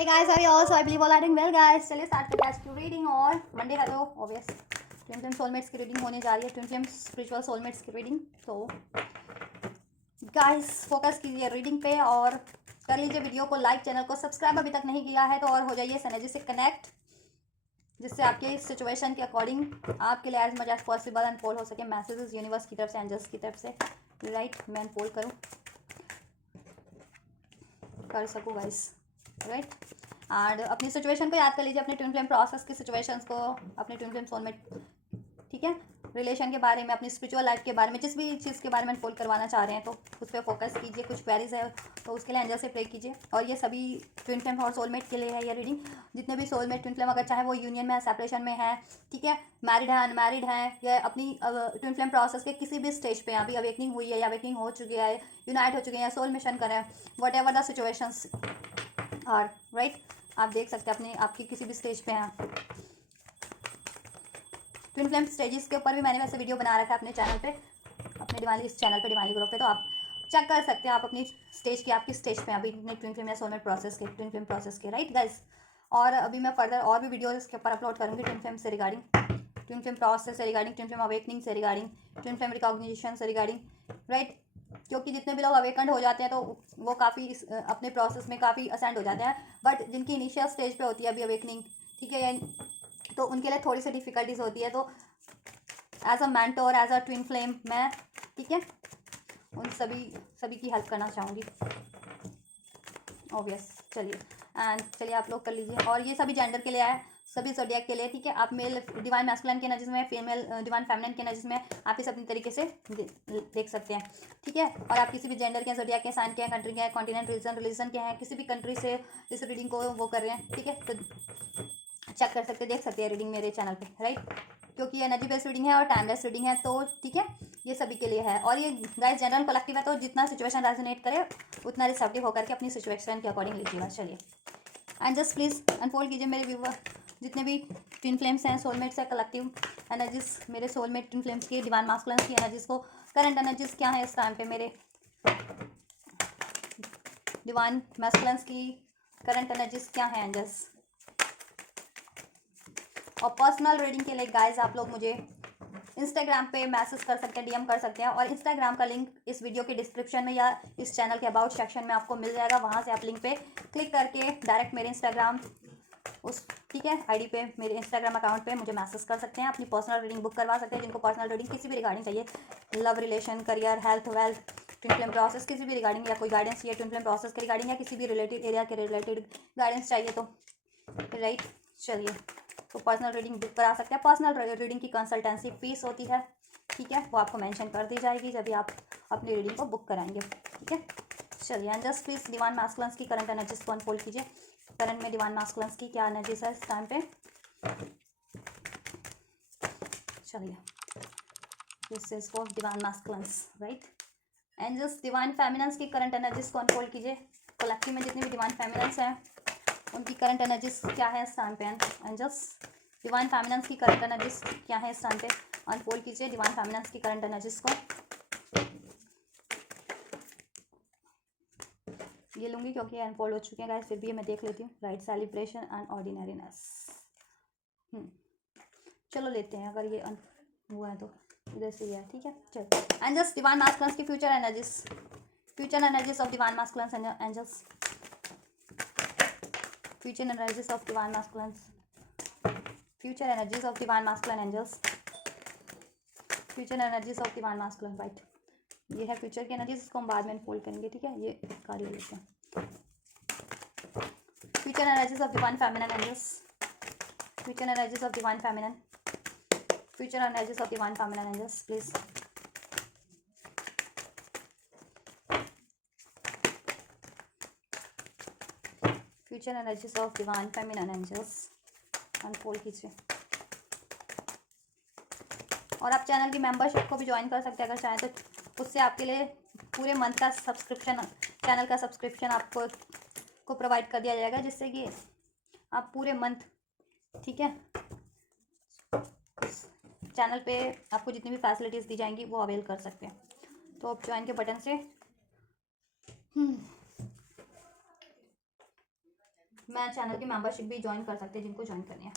Hey guys, how are you all? So I believe all are doing well guys. चलिए start करते हैं आज की रीडिंग। और मंडे है तो ऑब्वियस ट्विन फ्लेम सोलमेट्स की रीडिंग होने जा रही है, ट्विन फ्लेम स्पिरिचुअल सोलमेट्स की रीडिंग। तो गाइस फोकस कीजिए रीडिंग पे और कर लीजिए वीडियो को लाइक, चैनल को सब्सक्राइब अभी तक नहीं किया है तो और हो जाइए इस एनर्जी से कनेक्ट, जिससे आपके इस सिचुएशन के अकॉर्डिंग आपके लिए as much as possible unfold हो सके मैसेजेस यूनिवर्स की तरफ से, एंजल्स की तरफ से। राइट, मैं अनफोल्ड करूँ कर सकूँ गाइस। राइट, एंड अपनी सिचुएशन को याद कर लीजिए, अपने ट्विन फ्लेम प्रोसेस की सिचुएशंस को, अपने ट्विन फ्लेम सोलमेट, ठीक है, रिलेशन के बारे में, अपनी स्पिरिचुअल लाइफ के बारे में, जिस भी चीज़ के बारे में अनफोल्ड करवाना चाह रहे हैं तो उस पर फोकस कीजिए। कुछ क्वेरीज है तो उसके लिए एंजल से प्रे कीजिए। और ये सभी ट्विन फ्लेम और सोलमेट के लिए है ये रीडिंग। जितने भी सोलमेट ट्विन फ्लेम, अगर चाहे वो यूनियन में है, सेपरेशन में है, ठीक है, मैरिड है, अनमैरिड है, या अपनी ट्विन फ्लेम प्रोसेस के किसी भी स्टेज पे अभी अवेकनिंग हुई है या अवेकनिंग हो चुकी है, यूनाइट हो चुके हैं, सोल मिशन कर रहे हैं, whatever the situations are. Right, आप देख सकते हैं अपने आपकी किसी भी स्टेज पे हैं। ट्विन फ्लेम स्टेजेस के ऊपर भी मैंने वैसे वीडियो बना रखा है अपने चैनल पे, अपने दिवाली इस चैनल पे, दिवाली ग्रुप पे, तो आप चेक कर सकते हैं आप अपनी स्टेज की, आपकी स्टेज पे अभी अपने ट्विन फ्लेम या सोलमेट प्रोसेस के, ट्विन फ्लेम प्रोसेस के। राइट गाइस, और अभी मैं फर्दर और भी वीडियो इसके ऊपर अपलोड करूँगी ट्विन फ्लेम से रिगार्डिंग, ट्विन फ्लेम प्रोसेस से रिगार्डिंग, ट्विन फ्लेम अवेकनिंग से रिगार्डिंग, ट्विन फ्लेम रिकॉग्निशन से रिगार्डिंग। राइट, क्योंकि जितने भी लोग अवेकंड हो जाते हैं तो वो काफ़ी अपने प्रोसेस में काफ़ी असेंड हो जाते हैं, बट जिनकी इनिशियल स्टेज पे होती है अभी अवेकनिंग, ठीक है, तो उनके लिए थोड़ी सी डिफ़िकल्टीज होती है। तो as a mentor, as a twin flame, मैं, ठीक है, उन सभी की हेल्प करना चाहूँगी ऑब्वियस। चलिए आप लोग कर लीजिए। और ये सभी जेंडर के लिए है, सभी ज़ोडिएक के लिए, ठीक है। आप मेल डिवाइन मैस्कुलिन के एनर्जीज में, फीमेल डिवाइन फेमिनिन के एनर्जीज में आप इस अपनी तरीके से देख सकते हैं, ठीक है। और आप किसी भी जेंडर के, ज़ोडिएक के, साइन के हैं, कंट्री के हैं, कॉन्टिनेंट, रिलीजन के हैं, किसी भी कंट्री से इस रीडिंग को वो कर रहे हैं, ठीक है, तो चेक कर सकते, देख सकते हैं रीडिंग मेरे चैनल पे। राइट, क्योंकि ये एनर्जी बेस्ड रीडिंग है और टाइमलेस रीडिंग है, तो ठीक है, ये सभी के लिए है। और ये गाइस जनरल कलेक्टिव है, तो जितना सिचुएशन रेजोनेट करे उतना रिसेप्टिव होकर के अपनी सिचुएशन के अकॉर्डिंग लीजिएगा। चलिए एंड जस्ट प्लीज़ अनफोल्ड कीजिए मेरे व्यूवर, जितने भी ट्विन फ्लेम्स हैं, सोलमेट्स हैं, कलेक्टिव एनर्जीज, मेरे सोलमेट ट्विन फ्लेम्स की, डिवाइन मास्कुलिन की एनर्जीज को, करंट एनर्जीज क्या है इस टाइम पे, मेरे डिवाइन मास्कुलिन की करंट एनर्जीज क्या है एंजल्स। और पर्सनल रीडिंग के लिए गाइज आप लोग मुझे इंस्टाग्राम पे मैसेज कर सकते हैं, डीएम कर सकते हैं, और इंस्टाग्राम का लिंक इस वीडियो के डिस्क्रिप्शन में या इस चैनल के अबाउट सेक्शन में आपको मिल जाएगा। वहाँ से आप लिंक पे क्लिक करके डायरेक्ट मेरे इंस्टाग्राम उस, ठीक है, आईडी पे, मेरे इंस्टाग्राम अकाउंट पे मुझे मैसेज कर सकते हैं, अपनी पर्सनल रीडिंग बुक करवा सकते हैं। जिनको पर्सनल रीडिंग किसी भी रिगार्डिंग चाहिए, love, relation, career, health, wealth, twin flame process, किसी भी रिगार्डिंग, या कोई गाइडेंस चाहिए ट्विन फ्लेम प्रोसेस के रिगार्डिंग, या किसी भी रिलेटेड एरिया के रिलेटेड गाइडेंस चाहिए तो राइट, चलिए, तो पर्सनल रीडिंग बुक करा सकते हैं। पर्सनल रीडिंग की कंसल्टेंसी फीस होती है, ठीक है, वो आपको मेंशन कर दी जाएगी जब भी आप अपनी रीडिंग को बुक कराएंगे, ठीक है। चलिए and just please divine masculine की करंट एनर्जीज को अनफोल्ड कीजिए। करंट में डिवाइन मास्कुलिन की क्या एनर्जीज है इस टाइम पे। चलिए, this is for divine masculine, right. Angels divine feminines की करंट एनर्जीज को अनफोल्ड कीजिए। कलेक्टिव में जितने भी डिवाइन फेमिनिन्स हैं उनकी करंट एनर्जीज क्या है इस टाइम पे। एंजल्स डिवाइन फेमिनिन्स की करंट एनर्जीज क्या है इस टाइम पे, अनफोल्ड कीजिए डिवाइन फेमिनिन्स की करंट एनर्जीज को। ये लूँगी क्योंकि ये अनफोल्ड हो चुके हैं गाइस, फिर भी ये मैं देख लेती हूँ। राइट, सेलिब्रेशन एंड ऑर्डिनरीनेस, चलो लेते हैं, अगर ये हुआ है तो इधर से है, ठीक है। चलो एंड जस्ट डिवाइन मास्कुलिन की future energies of divine masculine angels, future energies of divine masculine, future energies of divine masculine angels, future energies of divine masculine, right। ये है फ्यूचर की एनर्जीज, इसको हम बाद में अनफोल्ड करेंगे, ठीक है। ये कार्य लेते हैं। Future energies of divine feminine angels, future energies of divine feminine, future energies of divine feminine angels please. Future energies of divine feminine angels unfold कीजिए। और आप चैनल की मेंबरशिप को भी ज्वाइन कर सकते हैं अगर चाहें तो, उससे आपके लिए पूरे मंथ का सब्सक्रिप्शन, चैनल का सब्सक्रिप्शन आपको प्रोवाइड कर दिया जाएगा, जिससे कि आप पूरे मंथ, ठीक है, चैनल पे आपको जितनी भी फैसिलिटीज़ दी जाएंगी वो अवेल कर सकते हैं। तो आप ज्वाइन के बटन से मैं चैनल की मेंबरशिप भी ज्वाइन कर सकते हैं जिनको ज्वाइन करनी है।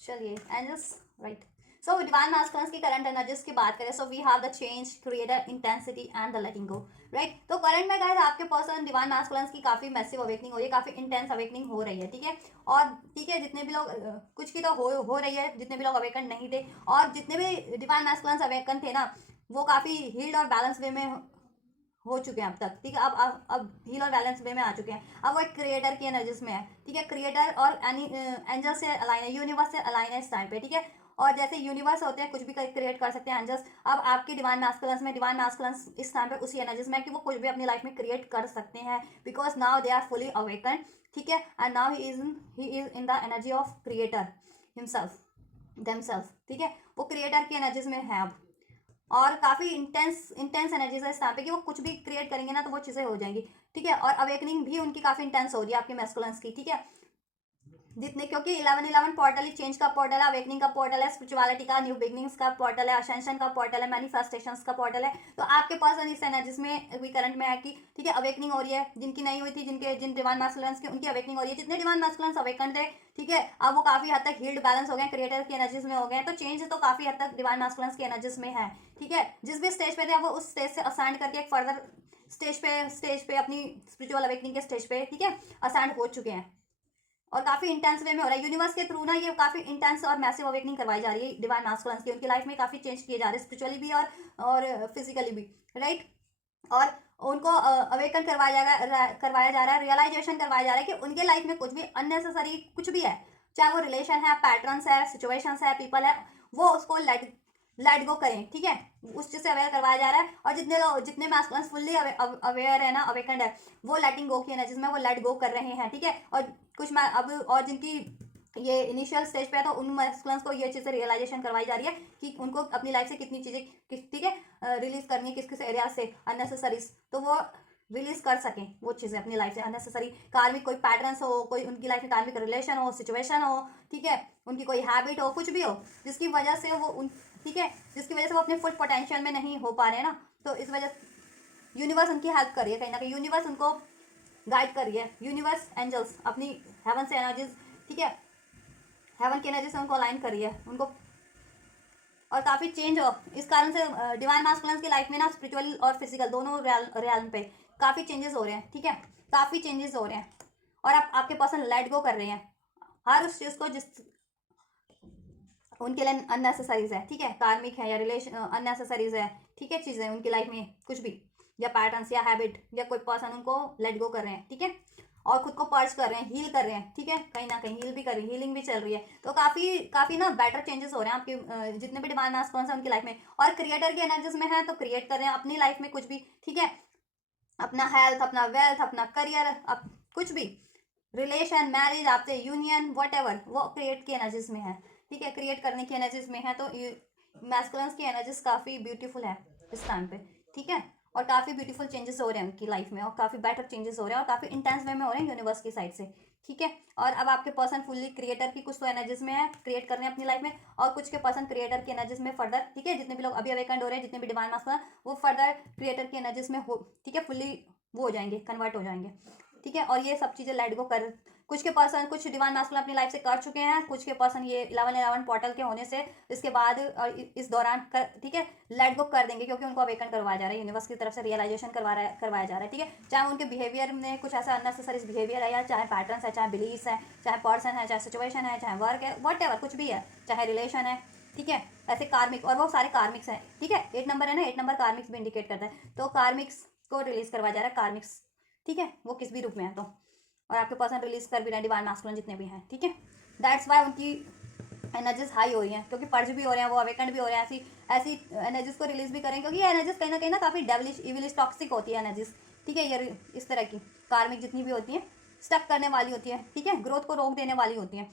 चलिए angels right. So divine masculines की करंट एनर्जीज की बात करें, so we have the change creator intensity and the letting go, right. तो करंट में गाइस आपके पर्सन डिवाइन मास्कुलिन्स की काफी मैसिव अवेकनिंग हो रही है, काफी इंटेंस अवेकनिंग हो रही है, ठीक है। और ठीक है, जितने भी लोग कुछ की तो हो रही है, जितने भी लोग अवेकन नहीं थे, और जितने भी डिवाइन मास्कुलिन्स अवेकन थे ना, वो काफी हील्ड और बैलेंस वे में हो चुके हैं अब तक, ठीक है। अब हील और बैलेंस वे में आ चुके हैं। अब वो एक क्रिएटर की एनर्जीज में है, ठीक है। क्रिएटर और एंजल से अलाइन है, यूनिवर्स से अलाइन है इस टाइम पे, ठीक है। और जैसे यूनिवर्स होते हैं कुछ भी क्रिएट कर सकते हैं एंजल्स, अब आपके डिवाइन मास्कुलिन्स में, डिवाइन मास्कुलिन्स इस टाइम पे उसी एनर्जीज में है कि वो कुछ भी अपनी लाइफ में क्रिएट कर सकते हैं, because now they are fully awaken, ठीक है। And now he is in the energy of creator himself themselves, ठीक है। वो क्रिएटर की एनर्जीज में है अब, और काफी इंटेंस एनर्जीज है इस टाइम पे कि वो कुछ भी क्रिएट करेंगे ना तो वो चीजें हो जाएंगी, ठीक है। और अवेकनिंग भी उनकी काफी इंटेंस हो रही है आपके मैस्कुलिन्स की, ठीक है। जितने, क्योंकि 11-11 पोर्टल ही चेंज का पोर्टल है, अवेकनिंग का पोर्टल है, स्पिरिचुअलिटी का, न्यू बिगनिंग्स का पोर्टल है, असेंशन का पोर्टल है, मैनिफेस्टेशंस का पोर्टल है। तो आपके पर्सन इस एनर्जीज में भी करंट में है कि ठीक है अवेकनिंग हो रही है, जिनकी नहीं हुई थी, जिन डिवाइन मास्कुलिन्स की, उनकी अवेकनिंग हो रही है। जितने डिवाइन मास्कुलिन्स अवेकन थे, ठीक है, अब वो काफी हद तक हील्ड बैलेंस हो गए, क्रिएटर की एनर्जीज में हो गए। तो चेंज तो काफी हद तक डिवाइन मास्कुलिन्स की एनर्जीज में है, ठीक है। जिस भी स्टेज पे थे वो उस स्टेज से असाइंड करके एक फर्दर स्टेज पे अपनी स्पिरिचुअल अवेकनिंग के स्टेज पे, ठीक है, असाइंड हो चुके हैं। और काफी इंटेंस वे में हो रहा है यूनिवर्स के थ्रू ना, ये काफी इंटेंस और मैसिव अवेकनिंग करवाई जा रही है डिवाइन मास्कुलिन्स की। उनकी लाइफ में काफी चेंज किए जा रहे हैं, स्पिरिचुअली भी और फिजिकली भी, राइट। और उनको अवेकन करवाया जा रहा है, रियलाइजेशन करवाया जा रहा है कि उनके लाइफ में कुछ भी अननेसेसरी कुछ भी है, चाहे वो रिलेशन है, पैटर्न्स है, सिचुएशंस है, पीपल है, वो उसको लेट गो करें, ठीक है। उस चीज से अवेयर करवाया जा रहा है। और जितने मैस्कुलिन्स फुल्ली अवेयर है ना, अवेकन्ड है, वो लेटिंग गो की एनर्जीज में वो लेट गो कर रहे हैं, ठीक है। और कुछ अब और जिनकी ये इनिशियल स्टेज पे है, तो उन मैस्कुलिन्स को ये चीज़ें रियलाइजेशन करवाई जा रही है कि उनको अपनी लाइफ से कितनी चीज़ें ठीक है रिलीज करनी है, किस किस एरिया से अननेसेसरीज, तो वो रिलीज कर सकें वो चीज़ें अपनी लाइफ से अननेसेसरी। कार्मिक कोई पैटर्न्स हो, कोई उनकी लाइफ में कार्मिक रिलेशन हो, सिचुएशन हो, ठीक है, उनकी कोई हैबिट हो, कुछ भी हो, जिसकी वजह से वो ठीक है, जिसकी वजह से वो अपने फुल पोटेंशियल में नहीं हो पा रहे हैं ना, तो इस वजह यूनिवर्स उनकी हेल्प कर रही है, कहीं ना कहीं यूनिवर्स उनको गाइड कर रही है। यूनिवर्स एंजल्स अपनी हेवन से एनर्जीज, ठीक है, हेवन की एनर्जी से उनको अलाइन कर रही है उनको। और काफ़ी चेंज हो इस कारण से डिवाइन मास्कुलिन्स की लाइफ में ना, स्पिरिचुअल और फिजिकल दोनों रियल्म पे काफ़ी चेंजेस हो रहे हैं, ठीक है, काफ़ी चेंजेस हो रहे हैं। और आपके पर्सन लेट गो कर रहे हैं हर उस चीज़ को जिस उनके लिए अननेसेसरीज है, ठीक है, कार्मिक है या रिलेशन अननेसेसरीज है, ठीक है, चीज़ें उनकी लाइफ में कुछ भी, या पैटर्न्स या हैबिट या कोई पर्सन उनको लेट गो कर रहे हैं, ठीक है। और खुद को पर्च कर रहे हैं, हील कर रहे हैं, ठीक है, कहीं ना कहीं हील भी कर रही है, हीलिंग भी चल रही है। तो काफ़ी ना बेटर चेंजेस हो रहे हैं आपके जितने भी डिवाइन मास्कुलिन्स हैं उनकी लाइफ में। और क्रिएटर की एनर्जीज में है तो क्रिएट कर रहे हैं अपनी लाइफ में कुछ भी, ठीक है, अपना हेल्थ, अपना वेल्थ, अपना करियर, कुछ भी, रिलेशन, मैरिज, आपसे यूनियन, वट एवर, वो क्रिएट की एनर्जीज में है, ठीक है, क्रिएट करने की एनर्जीज में है। तो मैस्कुलिन्स की एनर्जीज काफ़ी ब्यूटीफुल है इस टाइम पे, ठीक है। और काफ़ी ब्यूटीफुल चेंजेस हो रहे हैं उनकी लाइफ में, और काफ़ी बेटर चेंजेस हो रहे हैं, और काफ़ी इंटेंस वे में हो रहे हैं यूनिवर्स की साइड से, ठीक है। और अब आपके पर्सन फुल्ली क्रिएटर की कुछ तो एनर्जीज में है, क्रिएट कर रहे हैं अपनी लाइफ में, और कुछ के पर्सन क्रिएटर की एनर्जीज में फर्दर, ठीक है, जितने भी लोग अभी अवेकन्ड हो रहे हैं, जितने भी डिवाइन मास्कुलिन, वो फर्दर क्रिएटर की एनर्जीज में हो, ठीक है, फुल्ली वो हो जाएंगे, कन्वर्ट हो जाएंगे, ठीक है। और ये सब चीज़ें लेट गो कर, कुछ के पर्सन कुछ डिवाइन मास्कुलिन अपनी लाइफ से कर चुके हैं, कुछ के पर्सन ये 11-11 पोर्टल के होने से इसके बाद और इस दौरान कर, ठीक है, लेट गो कर देंगे, क्योंकि उनको अवेकन करवाया जा रहा है, यूनिवर्स की तरफ से रियलाइजेशन करवाया जा रहा है, ठीक है। चाहे उनके बिहेवियर में कुछ ऐसा अननेसेसरी बिहेवियर है, या चाहे पैटर्न्स है, चाहे बिलीव्स है, चाहे पर्सन है, चाहे सिचुएशन है, चाहे वर्क है, वट एवर, कुछ भी है, चाहे रिलेशन है, ठीक है, ऐसे कार्मिक, और वो सारे कार्मिक्स हैं, ठीक है। 8 नंबर है ना, 8 नंबर कार्मिक्स भी इंडिकेट करता है, तो कार्मिक्स को रिलीज करवाया जा रहा है, कार्मिक्स, ठीक है, वो किस भी रूप में है तो। और आपके पर्सन रिलीज कर भी रहे हैं डिवाइन मास्कुलिन जितने भी हैं, ठीक है। दैट्स वाई उनकी एनर्जीज हाई हो रही हैं, क्योंकि पर्ज भी हो रहे हैं, वो अवेकंड भी हो रहे हैं, ऐसी एनर्जीज को रिलीज भी करें, क्योंकि ये एनर्जीज कहीं ना काफ़ी डेविलिश, इविलिश, टॉक्सिक होती है एनर्जीज, ठीक है। ये इस तरह की कार्मिक जितनी भी होती हैं स्टक करने वाली होती है, ठीक है, ग्रोथ को रोक देने वाली होती हैं।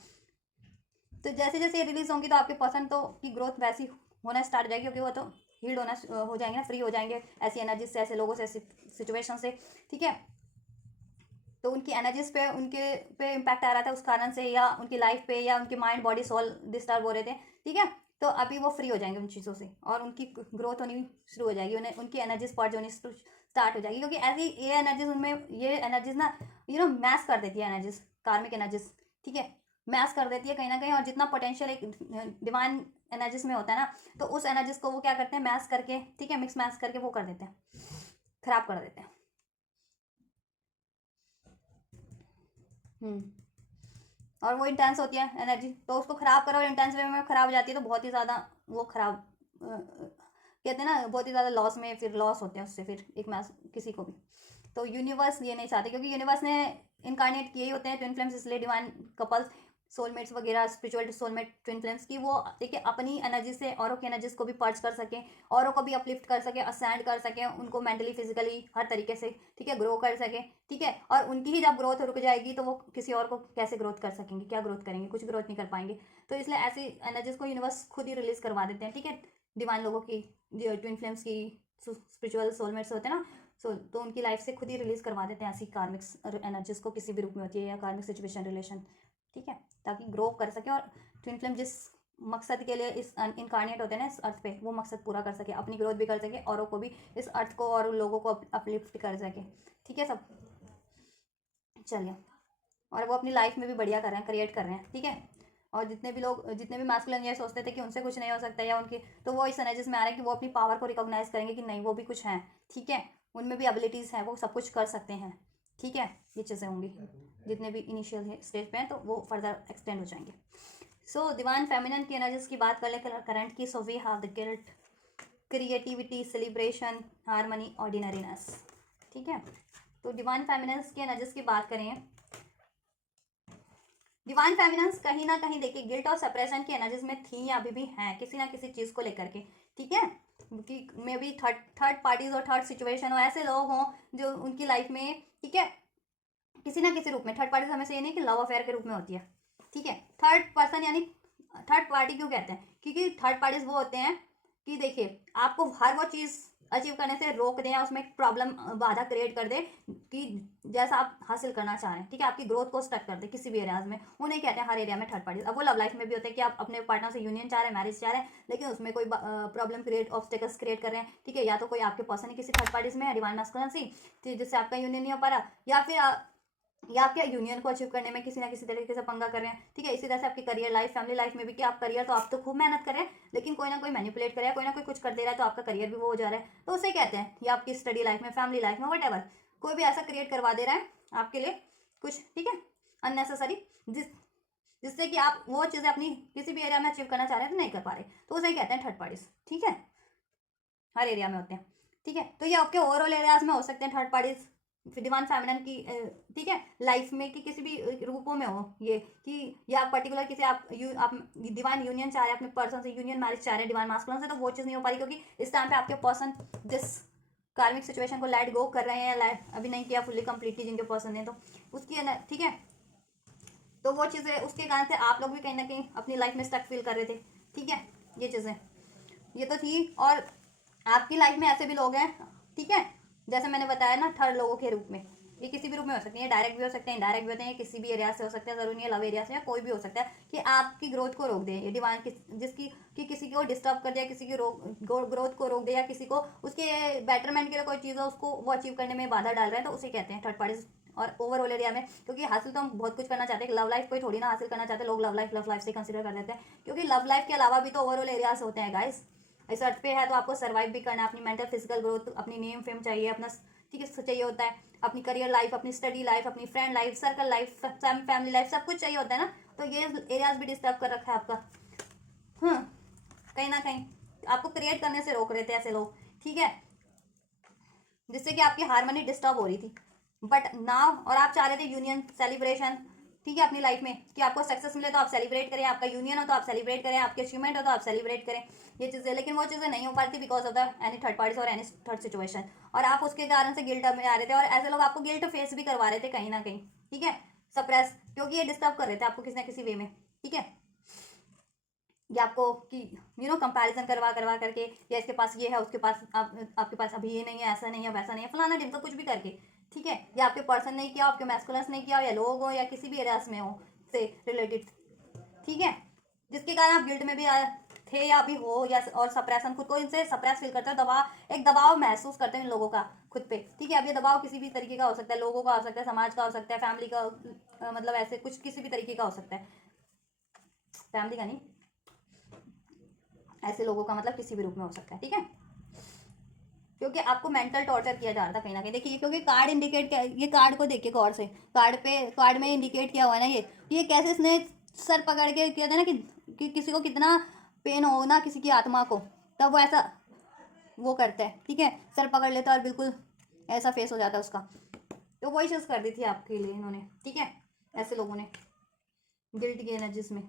तो जैसे जैसे ये रिलीज होंगी तो आपके पर्सन तो की ग्रोथ वैसी होना स्टार्ट हो जाएगी, क्योंकि वो तो हील्ड होना हो जाएंगे, फ्री हो जाएंगे ऐसी एनर्जीज से, ऐसे लोगों से, ऐसी सिचुएशन से, ठीक है। तो उनकी एनर्जीज पे उनके पे इम्पैक्ट आ रहा था उस कारण से, या उनकी लाइफ पे, या उनकी माइंड बॉडी सोल डिस्टर्ब हो रहे थे, ठीक है। तो अभी वो फ्री हो जाएंगे उन चीज़ों से, और उनकी ग्रोथ होनी शुरू हो जाएगी, उन्हें उनकी एनर्जीज पर्ज होनी स्टार्ट हो जाएगी, क्योंकि ऐसी ये एनर्जीज उनमें, ये एनर्जीज ना मैस कर देती है एनर्जीज, कार्मिक एनर्जीज, ठीक है, मैस कर देती है कहीं ना कहीं। और जितना पोटेंशियल एक डिवाइन एनर्जीज में होता है ना, तो उस एनर्जीज को वो क्या करते हैं, मैस करके, ठीक है, मिक्स मैस करके वो कर देते हैं, खराब कर देते हैं। और वो इंटेंस होती है एनर्जी, तो उसको खराब करो, इंटेंस वे में खराब हो जाती है, तो बहुत ही ज़्यादा वो खराब कहते हैं ना, बहुत ही ज़्यादा लॉस में फिर लॉस होते हैं उससे, फिर एक मैस किसी को भी। तो यूनिवर्स ये नहीं चाहते, क्योंकि यूनिवर्स ने इनकारनेट किए ही होते हैं ट्विन फ्लेम्स, इसलिए डिवाइन कपल्स, सोलमेट्स वगैरह, स्पिरिचुअल सोलमेट ट्विन फ्लेम्स की वो देखिए अपनी एनर्जी से औरों की एनर्जीज को भी पर्च कर सकें, औरों को भी अपलिफ्ट कर सकें, असेंड कर सकें, उनको मेंटली फिजिकली हर तरीके से, ठीक है, ग्रो कर सकें, ठीक है। और उनकी ही जब ग्रोथ रुक जाएगी तो वो किसी और को कैसे ग्रोथ कर सकेंगे, क्या ग्रोथ करेंगे, कुछ ग्रोथ नहीं कर पाएंगे। तो इसलिए ऐसी एनर्जीज को यूनिवर्स खुद ही रिलीज करवा देते हैं, ठीक है, डिवाइन लोगों की, ट्विन फ्लेम्स की, स्पिरिचुअल सोलमेट्स होते हैं ना, तो उनकी लाइफ से खुद ही रिलीज करवा देते हैं ऐसी कार्मिक्स एनर्जीज को, किसी भी रूप में होती है, या कार्मिक सिचुएशन रिलेशन, ठीक है, ताकि ग्रो कर सके। और ट्विन फ्लेम जिस मकसद के लिए इस इनकारनेट होते हैं ना इस अर्थ पे, वो मकसद पूरा कर सके, अपनी ग्रोथ भी कर सके, औरों को भी, इस अर्थ को और लोगों को अपलिफ्ट कर सके, ठीक है सब। चलिए, और वो अपनी लाइफ में भी बढ़िया कर रहे हैं, क्रिएट कर रहे हैं, ठीक है। और जितने भी लोग, जितने भी मास्कुलिन ये सोचते थे कि उनसे कुछ नहीं हो सकता या उनकी, तो वो इस एनर्जीज में आ रहे हैं कि वो अपनी पावर को रिकॉग्नाइज करेंगे कि नहीं, वो भी कुछ हैं, ठीक है, उनमें भी एबिलिटीज़ हैं, वो सब कुछ कर सकते हैं, ठीक है। ये चीज़ें होंगी जितने भी इनिशियल स्टेज पे हैं, तो वो फर्दर एक्सटेंड हो जाएंगे। सो डिवाइन फेमिनिन की एनर्जीज की बात कर ले करंट की। So we have the guilt, creativity, celebration, harmony, ordinariness, ठीक है। तो डिवाइन फेमिनिन्स की एनर्जीज की बात करें, डिवाइन फेमिनिन्स कहीं ना कहीं देखिए गिल्ट और सेपरेशन की एनर्जीज में थी या अभी भी हैं, किसी ना किसी चीज़ को लेकर के, ठीक है, कि मे बी थर्ड पार्टीज और थर्ड सिचुएशन हो, ऐसे लोग हों जो उनकी लाइफ में, ठीक है, किसी ना किसी रूप में, थर्ड पार्टी हमेशा ये नहीं कि लव अफेयर के रूप में होती है, ठीक है, थर्ड पर्सन यानी थर्ड पार्टी क्यों कहते हैं, क्योंकि थर्ड पार्टीज वो होते हैं कि देखिए आपको हर वो चीज़ अचीव करने से रोक दें या उसमें प्रॉब्लम, बाधा क्रिएट कर दे कि जैसा आप हासिल करना चाह रहे हैं, ठीक है, आपकी ग्रोथ को स्टक कर दे किसी भी एरियाज में, उन्हें कहते हैं हर एरिया में थर्ड पार्टी। अब वो लव लाइफ में भी होता है कि आप अपने पार्टनर से यूनियन चाह रहे हैं, मैरिज चाह रहे हैं, लेकिन उसमें कोई प्रॉब्लम क्रिएट, ऑब्स्टेकल्स क्रिएट कर रहे हैं, ठीक है, या तो कोई आपके पर्सन ही किसी थर्ड पार्टीज में है, डिवाइन मैस्कुलिन जिससे आपका यूनियन नहीं हो पा रहा, या फिर या आपके यूनियन को अचीव करने में किसी ना किसी तरीके से पंगा कर रहे हैं, ठीक है। इसी तरह से आपकी करियर लाइफ, फैमिली लाइफ में भी, कि आप करियर तो आप तो खूब मेहनत कर रहे हैं, लेकिन कोई ना कोई मैनिपुलेट कर रहा है, कोई ना कोई कुछ कर दे रहा है, तो आपका करियर भी वो हो जा रहा है, तो उसे कहते हैं, या आपकी स्टडी लाइफ में, फैमिली लाइफ में, वट कोई भी ऐसा क्रिएट करवा दे रहा है आपके लिए कुछ, ठीक है, अननेसेसरी, जिससे कि आप वो चीज़ें अपनी किसी भी एरिया में अचीव करना चाह रहे हैं तो नहीं कर पा रहे, तो उसे कहते हैं थर्ड पार्टीज, ठीक है, हर एरिया में होते हैं, ठीक है। तो ये आपके ओवरऑल एरियाज में हो सकते हैं थर्ड पार्टीज डिवाइन फेमिनिन की, ठीक है, लाइफ में कि किसी भी रूपों में हो ये, कि या पर्टिकुलर किसी आप डिवाइन यूनियन चाह रहे हैं अपने पर्सन से, यूनियन मैरिज चाह रहे हैं डिवाइन मास्कुलिन से, तो वो चीज़ नहीं हो पाई, क्योंकि इस टाइम पे आपके पर्सन जिस कार्मिक सिचुएशन को लेट गो कर रहे हैं, या अभी नहीं किया फुल्ली कंप्लीटली जिनके पर्सन है, तो उसकी, ठीक है, तो वो चीज़ें उसके कारण से आप लोग भी कहीं ना कहीं अपनी लाइफ में स्टक फील कर रहे थे, ठीक है, ये चीज़ें ये तो थी। और आपकी लाइफ में ऐसे भी लोग हैं, ठीक है, जैसे मैंने बताया ना, थर्ड लोगों के रूप में, ये किसी भी रूप में हो सकते हैं, डायरेक्ट भी हो सकते हैं, इनडायरेक्ट भी होते हैं, किसी भी एरिया से हो सकते हैं, जरूरी नहीं है लव एरिया से, या कोई भी हो सकता है कि आपकी ग्रोथ को रोक दे ये डिवाइन, जिसकी कि किसी को डिस्टर्ब कर दिया, किसी की ग्रोथ को रोक दिया, किसी को उसके बेटरमेंट के लिए कोई चीज़ है उसको वो अचीव करने में बाधा डाल रहे हैं, तो उसे कहते हैं थर्ड पार्टी। और ओवरऑल एरिया में, क्योंकि हासिल तो हम बहुत कुछ करना चाहते हैं, लव लाइफ कोई थोड़ी ना हासिल करना चाहते, लोग लव लाइफ से कंसिडर कर देते हैं, क्योंकि लव लाइफ के अलावा भी तो ओवरऑल एरियाज होते हैं गाइस, इस अर्थ पे है, तो आपको सर्वाइव भी करना है, अपनी मेंटल फिजिकल ग्रोथ, अपनी नेम फेम चाहिए, अपना, ठीक है, चाहिए होता है, अपनी करियर लाइफ, अपनी स्टडी लाइफ, अपनी friend life, circle life, family life, सब कुछ चाहिए होता है ना, तो ये एरियाज भी डिस्टर्ब कर रखा है आपका, कहीं ना कहीं आपको क्रिएट करने से रोक रहे थे ऐसे लोग, ठीक है, जिससे कि आपकी हारमोनी डिस्टर्ब हो रही थी, बट नाउ, और आप चाह रहे थे यूनियन, सेलिब्रेशन, ठीक है, अपनी लाइफ में कि आपको सक्सेस मिले तो आप सेलिब्रेट करें, आपका यूनियन हो तो आप सेलिब्रेट करें, आपके अचीवमेंट हो तो आप सेलिब्रेट करें, ये चीज़ें, लेकिन वो चीज़ें नहीं हो पाती because of the any third parties और एनी थर्ड सिचुएशन, और आप उसके कारण से गिल्ट में आ रहे थे, और ऐसे लोग आपको गिल्ट फेस भी करवा रहे थे कहीं ना कहीं, ठीक है, सप्रेस, क्योंकि ये डिस्टर्ब कर रहे थे आपको किसी ना किसी वे में, ठीक है, या आपको कि कंपैरिजन करवा करवा करके, या इसके पास ये है उसके पास आपके पास अभी ये नहीं है, ऐसा नहीं है, वैसा नहीं है, फलाना ढिमका कुछ भी करके, ठीक है, या आपके पर्सन नहीं किया, आपके मैस्कुलिन्स नहीं किया, या लोग हो, या किसी भी एरियाज में हो से रिलेटेड, ठीक है, जिसके कारण आप गिल्ट में भी थे या अभी हो, या और सप्रेशन, खुद को इनसे सप्रेस फील करते हो, दबाव, एक दबाव महसूस करते हैं इन लोगों का खुद पे, ठीक है। अब ये दबाव किसी भी तरीके का हो सकता है, लोगों का हो सकता है, समाज का हो सकता है, फैमिली का, मतलब ऐसे कुछ किसी भी तरीके का हो सकता है, फैमिली का नहीं, ऐसे लोगों का मतलब किसी भी रूप में हो सकता है, ठीक है। क्योंकि आपको मेंटल टॉर्चर किया जा रहा था कहीं ना कहीं, देखिए क्योंकि कार्ड इंडिकेट क्या, ये कार्ड को देखिए गौर से, कार्ड में इंडिकेट किया हुआ है ना, ये कैसे इसने सर पकड़ के किया था ना कि किसी को कितना पेन हो ना, किसी की आत्मा को, तब वो ऐसा वो करता है, ठीक है, सर पकड़ लेता है और बिल्कुल ऐसा फेस हो जाता है उसका। तो वही चीज़ कर दी थी आपके लिए इन्होंने, ठीक है, ऐसे लोगों ने गिल्ट की एनर्जीज में।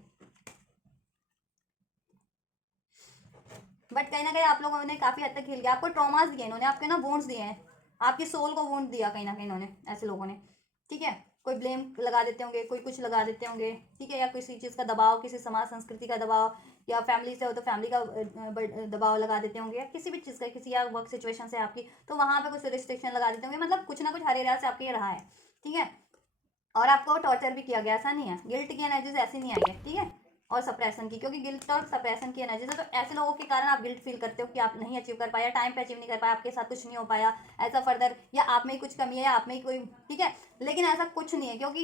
बट कहीं ना कहीं आप लोगों ने काफ़ी हद तक खेल गया, आपको ट्रॉमास दिए इन्होंने, आपके ना वोंड्स दिए हैं, आपकी सोल को वोंड दिया कहीं ना कहीं इन्होंने, ऐसे लोगों ने, ठीक है। कोई ब्लेम लगा देते होंगे, कोई कुछ लगा देते होंगे, ठीक है, या किसी चीज़ का दबाव, किसी समाज संस्कृति का दबाव, या फैमिली से हो तो फैमिली का दबाव लगा देते होंगे, या किसी भी चीज़ का, किसी या वर्क सिचुएशन से आपकी, तो वहाँ पे कुछ रिस्ट्रिक्शन लगा देते होंगे, मतलब कुछ ना कुछ हर एरिया से आपके ये रहा है, ठीक है। और आपको टॉर्चर भी किया गया, ऐसा नहीं है, गिल्ट की एनर्जीज ऐसी नहीं आई है, ठीक है, और सप्रेशन की, क्योंकि गिल्ट और सप्रेशन की एनर्जीज है, तो ऐसे लोगों के कारण आप गिल्ट फील करते हो कि आप नहीं अचीव कर पाया, टाइम पे अचीव नहीं कर पाया, आपके साथ कुछ नहीं हो पाया ऐसा फर्दर, या आप में ही कुछ कमी है, या आप में ही कोई, ठीक है। लेकिन ऐसा कुछ नहीं है, क्योंकि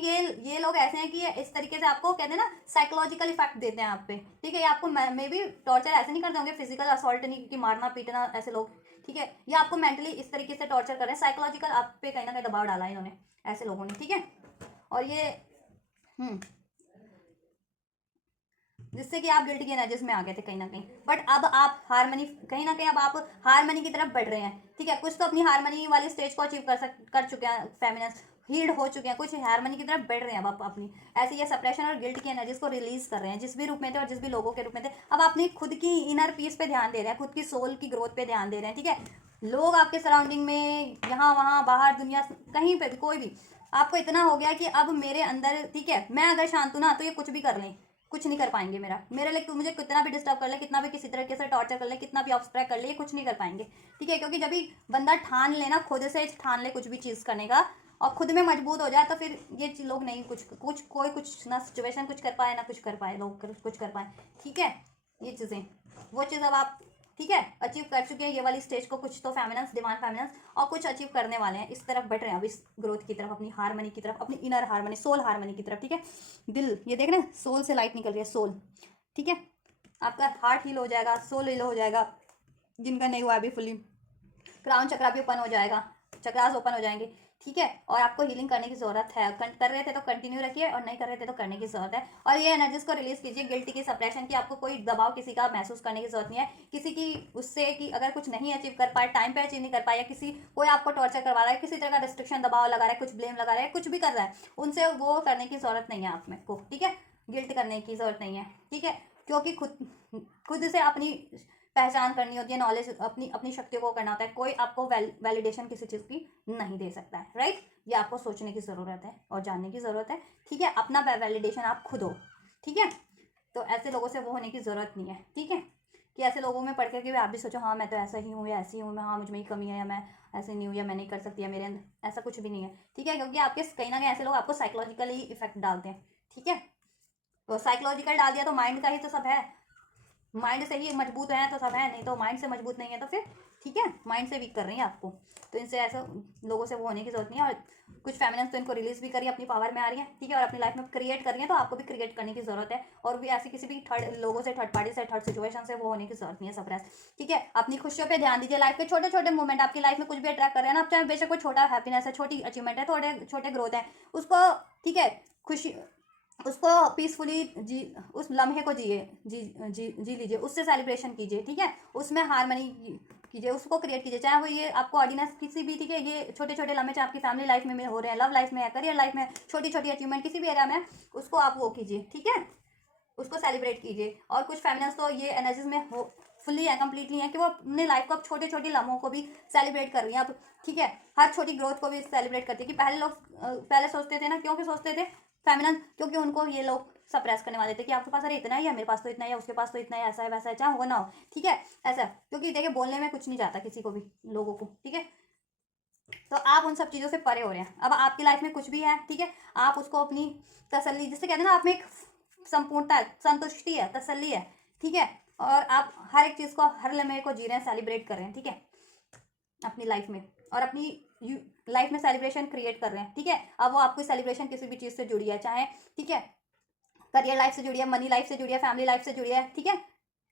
ये लोग ऐसे हैं कि ये इस तरीके से आपको कहते हैं ना साइकोलॉजिकल इफेक्ट देते हैं आप पे, ठीक है। ये आपको मे भी टॉर्चर ऐसे नहीं करते होंगे, फिजिकल असॉल्ट नहीं कि मारना पीटना ऐसे लोग, ठीक है, ये आपको मेंटली इस तरीके से टॉर्चर कर रहे हैं, साइकोलॉजिकल आप पे कहीं ना कहीं दबाव डाला है इन्होंने, ऐसे लोगों ने, ठीक है। और ये हम्म जिससे कि आप गिल्ट की एनर्जीज में आ गए थे कहीं ना कहीं, बट अब आप हारमनी, कहीं ना कहीं अब आप हारमनी की तरफ बढ़ रहे हैं, ठीक है। कुछ तो अपनी हारमनी वाली स्टेज को अचीव कर चुके हैं, फेमिनिस्ट हील्ड हो चुके हैं, कुछ हारमनी की तरफ बढ़ रहे हैं, अब आप अपनी ऐसे ये सप्रेशन और गिल्ट की एनर्जीज को रिलीज कर रहे हैं, जिस भी रूप में थे और जिस भी लोगों के रूप में थे, अब अपनी खुद की इनर पीस पे ध्यान दे रहे हैं, खुद की सोल की ग्रोथ पे ध्यान दे रहे हैं, ठीक है। लोग आपके सराउंडिंग में, यहाँ वहाँ बाहर दुनिया कहीं पे भी, कोई भी, आपको इतना हो गया कि अब मेरे अंदर, ठीक है, मैं अगर शांत हूं ना तो ये कुछ भी कर लें, कुछ नहीं कर पाएंगे मेरे लिए, मुझे कितना भी डिस्टर्ब कर ले, कितना भी किसी तरीके से टॉर्चर कर ले, कितना भी ऑब्स्ट्रैक्ट कर ले, ये कुछ नहीं कर पाएंगे, ठीक है। क्योंकि जब भी बंदा ठान लेना, खुद से ठान ले कुछ भी चीज़ करने का, और खुद में मजबूत हो जाए, तो फिर ये लोग नहीं कोई कुछ ना सिचुएशन कुछ कर पाए, ना कुछ कर पाए लोग, कुछ कर पाए, ठीक है। ये चीज़ें, वो चीज़ अब आप, ठीक है, अचीव कर चुके हैं ये वाली स्टेज को, कुछ तो फेमिनेंस, डिवाइन फेमिनेंस, और कुछ अचीव करने वाले हैं, इस तरफ बढ़ रहे हैं अब, इस ग्रोथ की तरफ, अपनी हारमनी की तरफ, अपनी इनर हारमनी, सोल हारमनी की तरफ, ठीक है। दिल, ये देख रहे हैं, सोल से लाइट निकल रही है, सोल, ठीक है। आपका हार्ट हील हो जाएगा, सोल हील हो जाएगा, जिनका नहीं हुआ अभी फुली, क्राउन चक्रा भी ओपन हो जाएगा, चक्रास ओपन हो जाएंगे, ठीक है। और आपको हीलिंग करने की ज़रूरत है, कर रहे थे तो कंटिन्यू रखिए, और नहीं कर रहे थे तो करने की ज़रूरत है, और ये एनर्जीज को रिलीज कीजिए, गिल्टी की सप्रेशन की, आपको कोई दबाव किसी का महसूस करने की जरूरत नहीं है, किसी की उससे कि अगर कुछ नहीं अचीव कर पाए, टाइम पे अचीव नहीं कर पाया, किसी कोई आपको टॉर्चर करवा रहा है, किसी तरह का रिस्ट्रिक्शन दबाव लगा रहा है, कुछ ब्लेम लगा रहा है, कुछ भी कर रहा है, उनसे वो करने की ज़रूरत नहीं है आप में को, ठीक है। गिल्ट करने की ज़रूरत नहीं है, ठीक है, क्योंकि खुद से अपनी पहचान करनी होती है, नॉलेज, अपनी अपनी शक्तियों को करना होता है, कोई आपको वैलिडेशन किसी चीज़ की नहीं दे सकता है, राइट। ये आपको सोचने की ज़रूरत है और जानने की ज़रूरत है, ठीक है। अपना वैलिडेशन आप खुद हो, ठीक है। तो ऐसे लोगों से वो होने की ज़रूरत नहीं है, ठीक है, कि ऐसे लोगों में पढ़ के भी आप भी सोचो हाँ मैं तो ऐसा ही हूँ या ऐसी हूँ, मैं हाँ मुझ में ही कमी है, या मैं ऐसे नहीं हूँ, या मैं नहीं कर सकती, या मेरे अंदर ऐसा कुछ भी नहीं है, ठीक है। क्योंकि आपके कहीं ना कहीं ऐसे लोग आपको साइकोलॉजिकली इफेक्ट डालते हैं, ठीक है। तो साइकोलॉजिकल डाल दिया तो माइंड का ही तो सब है, माइंड से ही मजबूत है तो सब है, नहीं तो माइंड से मजबूत नहीं है तो फिर, ठीक है, माइंड से वीक कर रही है आपको, तो इनसे ऐसे लोगों से वो होने की जरूरत नहीं है। और कुछ फेमिनिस्ट तो इनको रिलीज भी करिए, अपनी पावर में आ रही है, ठीक है, और अपनी लाइफ में क्रिएट कर रही है, तो आपको भी क्रिएट करने की जरूरत है, और भी ऐसी किसी भी थर्ड लोगों से, थर्ड पार्टी से, थर्ड सिचुएशन से वो होने की जरूरत नहीं है सप्रेस, ठीक है। अपनी खुशियों पर ध्यान दीजिए, लाइफ के छोटे छोटे मूवमेंट, आपकी लाइफ में कुछ भी अट्रैक्ट कर रहे हैं ना, आप चाहे बेशक कोई छोटा हैप्पीनेस है, छोटी अचीवमेंट है, थोड़े छोटे ग्रोथ है, उसको, ठीक है, खुशी, उसको पीसफुली जी, उस लम्हे को जिए, जी लीजिए, उससे सेलिब्रेशन कीजिए, ठीक है, उसमें हारमनी कीजिए, उसको क्रिएट कीजिए, चाहे वो ये आपको ऑर्डिनेंस किसी भी, ठीक है, ये छोटे छोटे लम्हे चाहे आपकी फैमिली लाइफ में हो रहे हैं, लव लाइफ में है, करियर लाइफ में, छोटी छोटी अचीवमेंट किसी भी एरिया में, उसको आप वो कीजिए, ठीक है, उसको सेलिब्रेट कीजिए। और कुछ फेमिनिस्ट तो ये एनर्जीज में हो फुल्ली है, कंप्लीटली है, कि वो अपने लाइफ को अब छोटे छोटे लम्हों को भी सेलिब्रेट कर रही हैं अब, ठीक है, हर छोटी ग्रोथ को भी सेलिब्रेट करती है। कि पहले लोग पहले सोचते थे ना, क्यों सोचते थे फेमिनिस्ट, क्योंकि उनको ये लोग सप्रेस करने वाले थे कि आपके पास अरे इतना ही है, मेरे पास तो इतना ही है, उसके पास तो इतना ही, ऐसा है वैसा है, चाहे हो ना हो, ठीक है, ऐसा, क्योंकि देखिए बोलने में कुछ नहीं जाता किसी को भी, लोगों को, ठीक है। तो आप उन सब चीज़ों से परे हो रहे हैं, अब आपकी लाइफ में कुछ भी है, ठीक है, आप उसको अपनी तसल्ली, जिससे कहते हैं ना, आप में एक संपूर्णता है, संतुष्टि है, तसल्ली है, ठीक है, और आप हर एक चीज़ को, हर लम्हे को जी रहे हैं, सेलिब्रेट कर रहे हैं, ठीक है, अपनी लाइफ में, और अपनी लाइफ में सेलिब्रेशन क्रिएट कर रहे हैं, ठीक है। अब वो आपकी सेलिब्रेशन किसी भी चीज़ से जुड़ी है, चाहे, ठीक है, करियर लाइफ से जुड़ी है, मनी लाइफ से जुड़ी है, फैमिली लाइफ से जुड़ी है, ठीक है,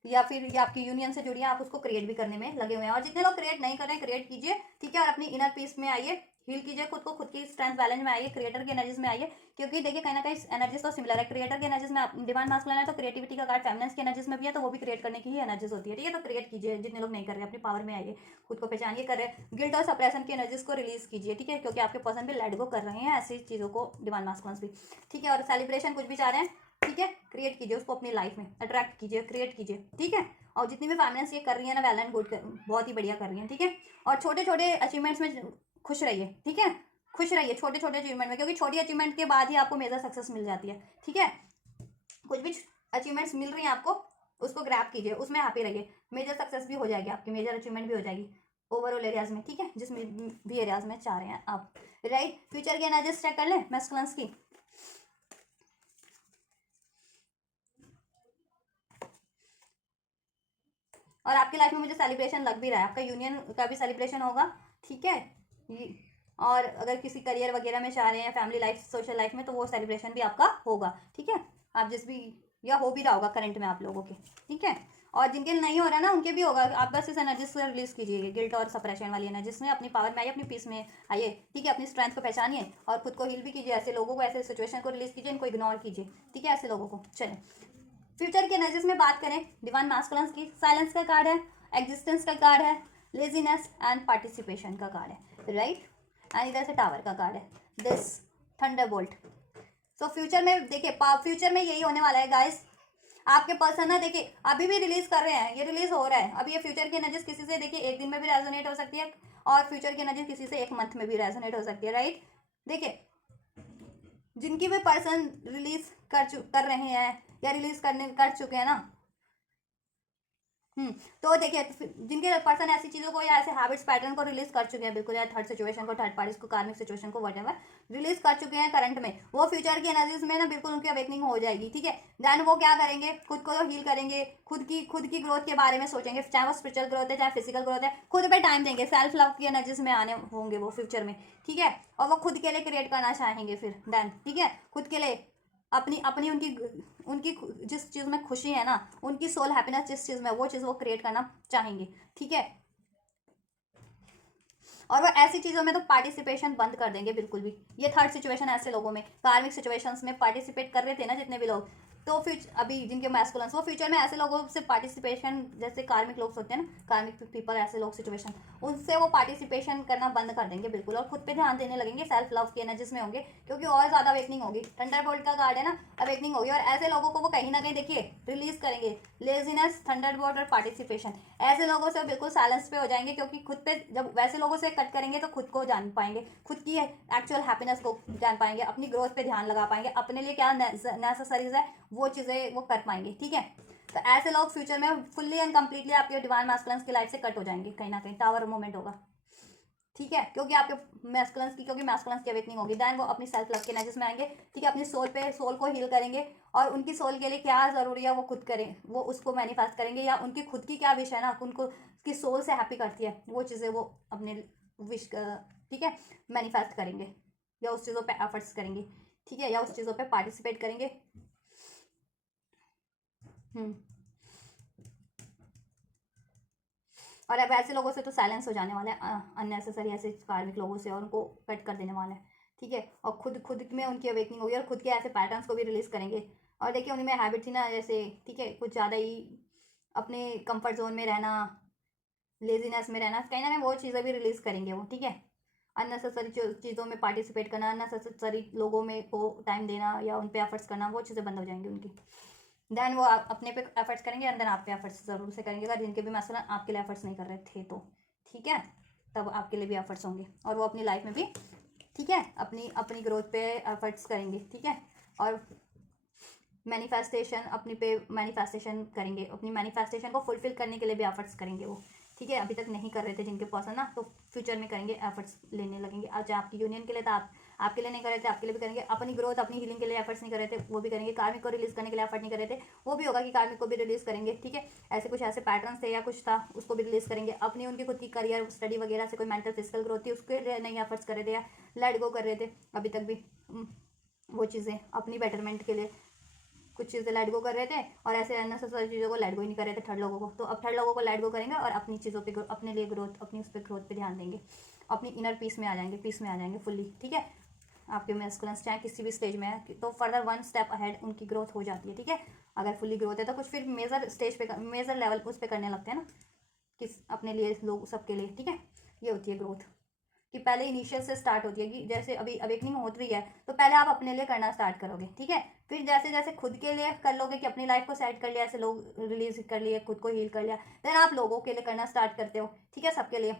या फिर ये आपकी यूनियन से जुड़ी है, आप उसको क्रिएट भी करने में लगे हुए हैं। और जितने लोग क्रिएट नहीं कर रहे हैं, क्रिएट कीजिए, ठीक है, और अपनी इनर पीस में आइए, हील कीजिए खुद को, खुद की स्ट्रेंथ बैलेंस में आइए, क्रिएटर की एनर्जीज में आइए, क्योंकि देखिए कहीं ना कहीं एनर्जीज तो सिमिलर है। क्रिएटर की एनर्जीज में आप डिवाइन मास्कुलिन है तो क्रिएटिविटी का कार्ड फेमिनिन की एनर्जीज में भी है, तो वो भी क्रिएट करने की ही एनर्जीज होती है, ठीक है। तो क्रिएट कीजिए, जितने लोग नहीं कर रहे अपनी पावर में आइए, खुद को पहचानिए, कर रहे गिल्ट और सप्रेशन की एनर्जीज को रिलीज कीजिए, ठीक है, क्योंकि आपके पर्सन भी लेट गो कर रहे हैं ऐसी चीज़ों को, डिवाइन मास्कुलिन भी, ठीक है। और सेलिब्रेशन कुछ भी चाह रहे हैं, ठीक है, क्रिएट कीजिए उसको अपनी लाइफ में, अट्रैक्ट कीजिए, क्रिएट कीजिए, ठीक है। और जितनी भी फाइनेंस ये कर रही है ना, वेल एंड गुड, बहुत ही बढ़िया कर रही है, ठीक है। और छोटे छोटे अचीवमेंट्स में खुश रहिए, ठीक है, खुश रहिए छोटे छोटे अचीवमेंट में, क्योंकि छोटी अचीवमेंट के बाद ही आपको मेजर सक्सेस मिल जाती है, ठीक है। कुछ भी अचीवमेंट्स मिल रही हैं आपको, उसको ग्रैब कीजिए, उसमें हैप्पी रहिए, मेजर सक्सेस भी हो जाएगी आपकी, मेजर अचीवमेंट भी हो जाएगी ओवरऑल एरियाज में, ठीक है, जिसमें भी एरियाज में चाह रहे हैं आप, राइट। फ्यूचर की एनर्जीज चेक कर लें मैस्कुलिन्स की। और आपकी लाइफ में मुझे सेलिब्रेशन लग भी रहा है, आपका यूनियन का भी सेलिब्रेशन होगा, ठीक है। और अगर किसी करियर वगैरह में चाह रहे हैं, फैमिली लाइफ, सोशल लाइफ में, तो वो सेलिब्रेशन भी आपका होगा, ठीक है। आप जिस भी, या हो भी रहा होगा करंट में आप लोगों के, ठीक है। और जिनके नहीं हो रहा ना, उनके भी होगा। आप बस इस एनर्जी से रिलीज कीजिए, गिल्ट और सप्रेशन वाली एनर्जी में अपनी पावर में आइए, अपनी पीस में आइए, ठीक है। अपनी स्ट्रेंथ को पहचानिए और खुद को हील भी कीजिए। ऐसे लोगों को, ऐसे सिचुएशन को रिलीज कीजिए, इनको इग्नोर कीजिए, ठीक है, ऐसे लोगों को। चलें फ्यूचर की एनर्जीज में बात करें, डिवाइन मास्कुलिन्स की, साइलेंस का कार्ड है, एग्जिस्टेंस का कार्ड है, लेजीनेस एंड पार्टिसिपेशन का कार्ड है, राइट। एंड इधर से टावर का कार्ड है, दिस थंडरबोल्ट। सो फ्यूचर में देखिए, फ्यूचर में यही होने वाला है गाइस। आपके पर्सन ना देखिए अभी भी रिलीज कर रहे हैं, ये रिलीज हो रहा है अभी। ये फ्यूचर की एनर्जीज किसी से देखिए एक दिन में भी रेजोनेट हो सकती है, और फ्यूचर की एनर्जी किसी से एक मंथ में भी रेजोनेट हो सकती है, राइट। देखिए जिनकी भी पर्सन रिलीज कर रहे हैं या रिलीज कर चुके हैं ना, तो देखिए जिनके पर्सन ऐसी चीज़ों को या ऐसे हैबिट्स पैटर्न को रिलीज कर चुके हैं बिल्कुल, या थर्ड सिचुएशन को, थर्ड पार्टीज को, कार्मिक सिचुएशन को, व्हाटएवर रिलीज कर चुके हैं करंट में, वो फ्यूचर की एनर्जीज में ना बिल्कुल उनकी अवेकनिंग हो जाएगी, ठीक है। देन वो क्या करेंगे, खुद को हील करेंगे, खुद की ग्रोथ के बारे में सोचेंगे, चाहे वो स्पिरिचुअल ग्रोथ है, चाहे फिजिकल ग्रोथ है, खुद पे टाइम देंगे, सेल्फ लव की एनर्जीज में आने होंगे वो फ्यूचर में, ठीक है। और वो खुद के लिए क्रिएट करना चाहेंगे फिर, देन ठीक है, खुद के लिए अपनी अपनी उनकी उनकी जिस चीज़ में खुशी है ना, उनकी सोल हैप्पीनेस जिस चीज़ में, वो चीज़ वो क्रिएट करना चाहेंगे, ठीक है। और वो ऐसी चीज़ों में तो पार्टिसिपेशन बंद कर देंगे बिल्कुल भी। ये थर्ड सिचुएशन ऐसे लोगों में, कार्मिक सिचुएशंस में पार्टिसिपेट कर रहे थे ना जितने भी लोग, तो फिर अभी जिनके मैस्कुलिन्स, वो फ्यूचर में ऐसे लोगों से पार्टिसिपेशन, जैसे कार्मिक लोग होते हैं ना, कार्मिक पीपल, ऐसे लोग सिचुएशन, उनसे वो पार्टिसिपेशन करना बंद कर देंगे बिल्कुल, और खुद पे ध्यान देने लगेंगे, सेल्फ लव की एनर्जीज में होंगे, क्योंकि और ज़्यादा अवेकनिंग होगी। थंडरबोल्ट का कार्ड है ना, अवेकनिंग होगी, और ऐसे लोगों को वो कहीं ना कहीं देखिए रिलीज करेंगे, लेजीनेस, थंडरबोल्ट और पार्टिसिपेशन। ऐसे लोगों से बिल्कुल साइलेंस पे हो जाएंगे, क्योंकि खुद पे जब वैसे लोगों से कट करेंगे तो खुद को जान पाएंगे, खुद की एक्चुअल हैप्पीनेस को जान पाएंगे, अपनी ग्रोथ पे ध्यान लगा पाएंगे, अपने लिए क्या नेसेसरीज है वो चीज़ें वो कर पाएंगे, ठीक है। तो ऐसे लोग फ्यूचर में फुल्ली एंड कंप्लीटली आपके डिवाइन मास्कुलिन्स की लाइफ से कट हो जाएंगे, कहीं ना कहीं टावर मोमेंट होगा, ठीक है, क्योंकि आपके मैस्कुलिन्स की अवेकनिंग होगी। देन वो अपनी सेल्फ लव के एनर्जीज में आएंगे, ठीक है, अपनी सोल को हील करेंगे, और उनकी सोल के लिए क्या ज़रूरी है वो खुद करें, वो उसको मैनिफेस्ट करेंगे, या उनकी खुद की क्या विश है ना, उनको उसकी सोल से हैप्पी करती है वो चीज़ें, वो अपने विश, ठीक है, मैनिफेस्ट करेंगे, या उस चीज़ों पे एफर्ट्स करेंगे, ठीक है, या उस चीज़ों पे पार्टिसिपेट करेंगे। और अब ऐसे लोगों से तो साइलेंस हो जाने वाले हैं, अननेसेसरी ऐसे कार्मिक लोगों से, और उनको कट कर देने वाले हैं, ठीक है। और खुद में उनकी अवेकनिंग होगी, और खुद के ऐसे पैटर्न्स को भी रिलीज करेंगे। और देखिए उनमें हैबिट थी ना जैसे, ठीक है, कुछ ज़्यादा ही अपने कंफर्ट जोन में रहना, लेजीनेस में रहना, कहीं ना कहीं वो चीज़ें भी रिलीज करेंगे वो, ठीक है। अननेसेसरी चीज़ों में पार्टिसिपेट करना, अननेसेसरी लोगों में को टाइम देना, या उन पर एफर्ट्स करना, वो चीज़ें बंद हो जाएंगी उनकी। देन वो आप अपने पे एफर्ट्स करेंगे, अंदर आप पे एफर्ट्स ज़रूर से करेंगे, अगर जिनके भी मैस्कुलिन आपके लिए एफर्ट्स नहीं कर रहे थे तो, ठीक है, तब आपके लिए भी एफर्ट्स होंगे, और वो अपनी लाइफ में भी, ठीक है, अपनी अपनी ग्रोथ पे एफर्ट्स करेंगे, ठीक है। और मैनिफेस्टेशन अपनी पे मैनिफेस्टेशन करेंगे, अपनी मैनिफेस्टेशन को फुलफिल करने के लिए भी एफर्ट्स करेंगे वो, ठीक है, अभी तक नहीं कर रहे थे जिनके पास है ना, तो फ्यूचर में करेंगे, एफर्ट्स लेने लगेंगे। आज आपकी यूनियन के लिए था, आपके लिए नहीं कर रहे थे, आपके लिए भी करेंगे। अपनी ग्रोथ, अपनी हीलिंग के लिए एफर्ट्स नहीं कर रहे थे, वो भी करेंगे। कार्मिक को रिलीज करने के लिए एफर्ट नहीं कर रहे थे, वो भी होगा कि कार्मिक को भी रिलीज करेंगे। ठीक है, ऐसे कुछ ऐसे पैटर्न थे या कुछ था, उसको भी रिलीज करेंगे। अपनी उनकी खुद की करियर स्टडी वगैरह से कोई मेंटल फिजिकल ग्रोथ थी, उसके लिए नहीं एफर्ट्स कर रहे थे या लेट गो कर रहे थे अभी तक भी। वो चीज़ें अपनी बेटरमेंट के लिए कुछ चीज़ें लेट गो कर रहे थे, और ऐसे अननेसेसरी चीज़ों को लेट गो ही नहीं कर रहे थे थर्ड लोगों को। तो अब थर्ड लोगों को लेट गो करेंगे और अपनी चीज़ों पे, अपने लिए ग्रोथ, अपनी उस पर ग्रोथ पे ध्यान देंगे। अपनी इनर पीस में आ जाएंगे, पीस में आ जाएंगे फुल्ली। ठीक है, आपके मैस्कुलिन्स चाहे किसी भी स्टेज में है तो फर्दर वन स्टेप अहेड उनकी ग्रोथ हो जाती है। ठीक है, अगर फुल्ली ग्रोथ है तो कुछ फिर मेजर स्टेज पे, मेजर लेवल उस पर करने लगते हैं ना, किस अपने लिए, लोग सबके लिए। ठीक है, ये होती है ग्रोथ, कि पहले इनिशियल से स्टार्ट होती है। कि जैसे अभी अवेकनिंग हो रही है तो पहले आप अपने लिए करना स्टार्ट करोगे। ठीक है, फिर जैसे जैसे खुद के लिए कर लोगे कि अपनी लाइफ को सेट कर लिया, ऐसे लोग रिलीज कर लिए, खुद को हील कर लिया, देन आप लोगों के लिए करना स्टार्ट करते हो। ठीक है, सबके लिए,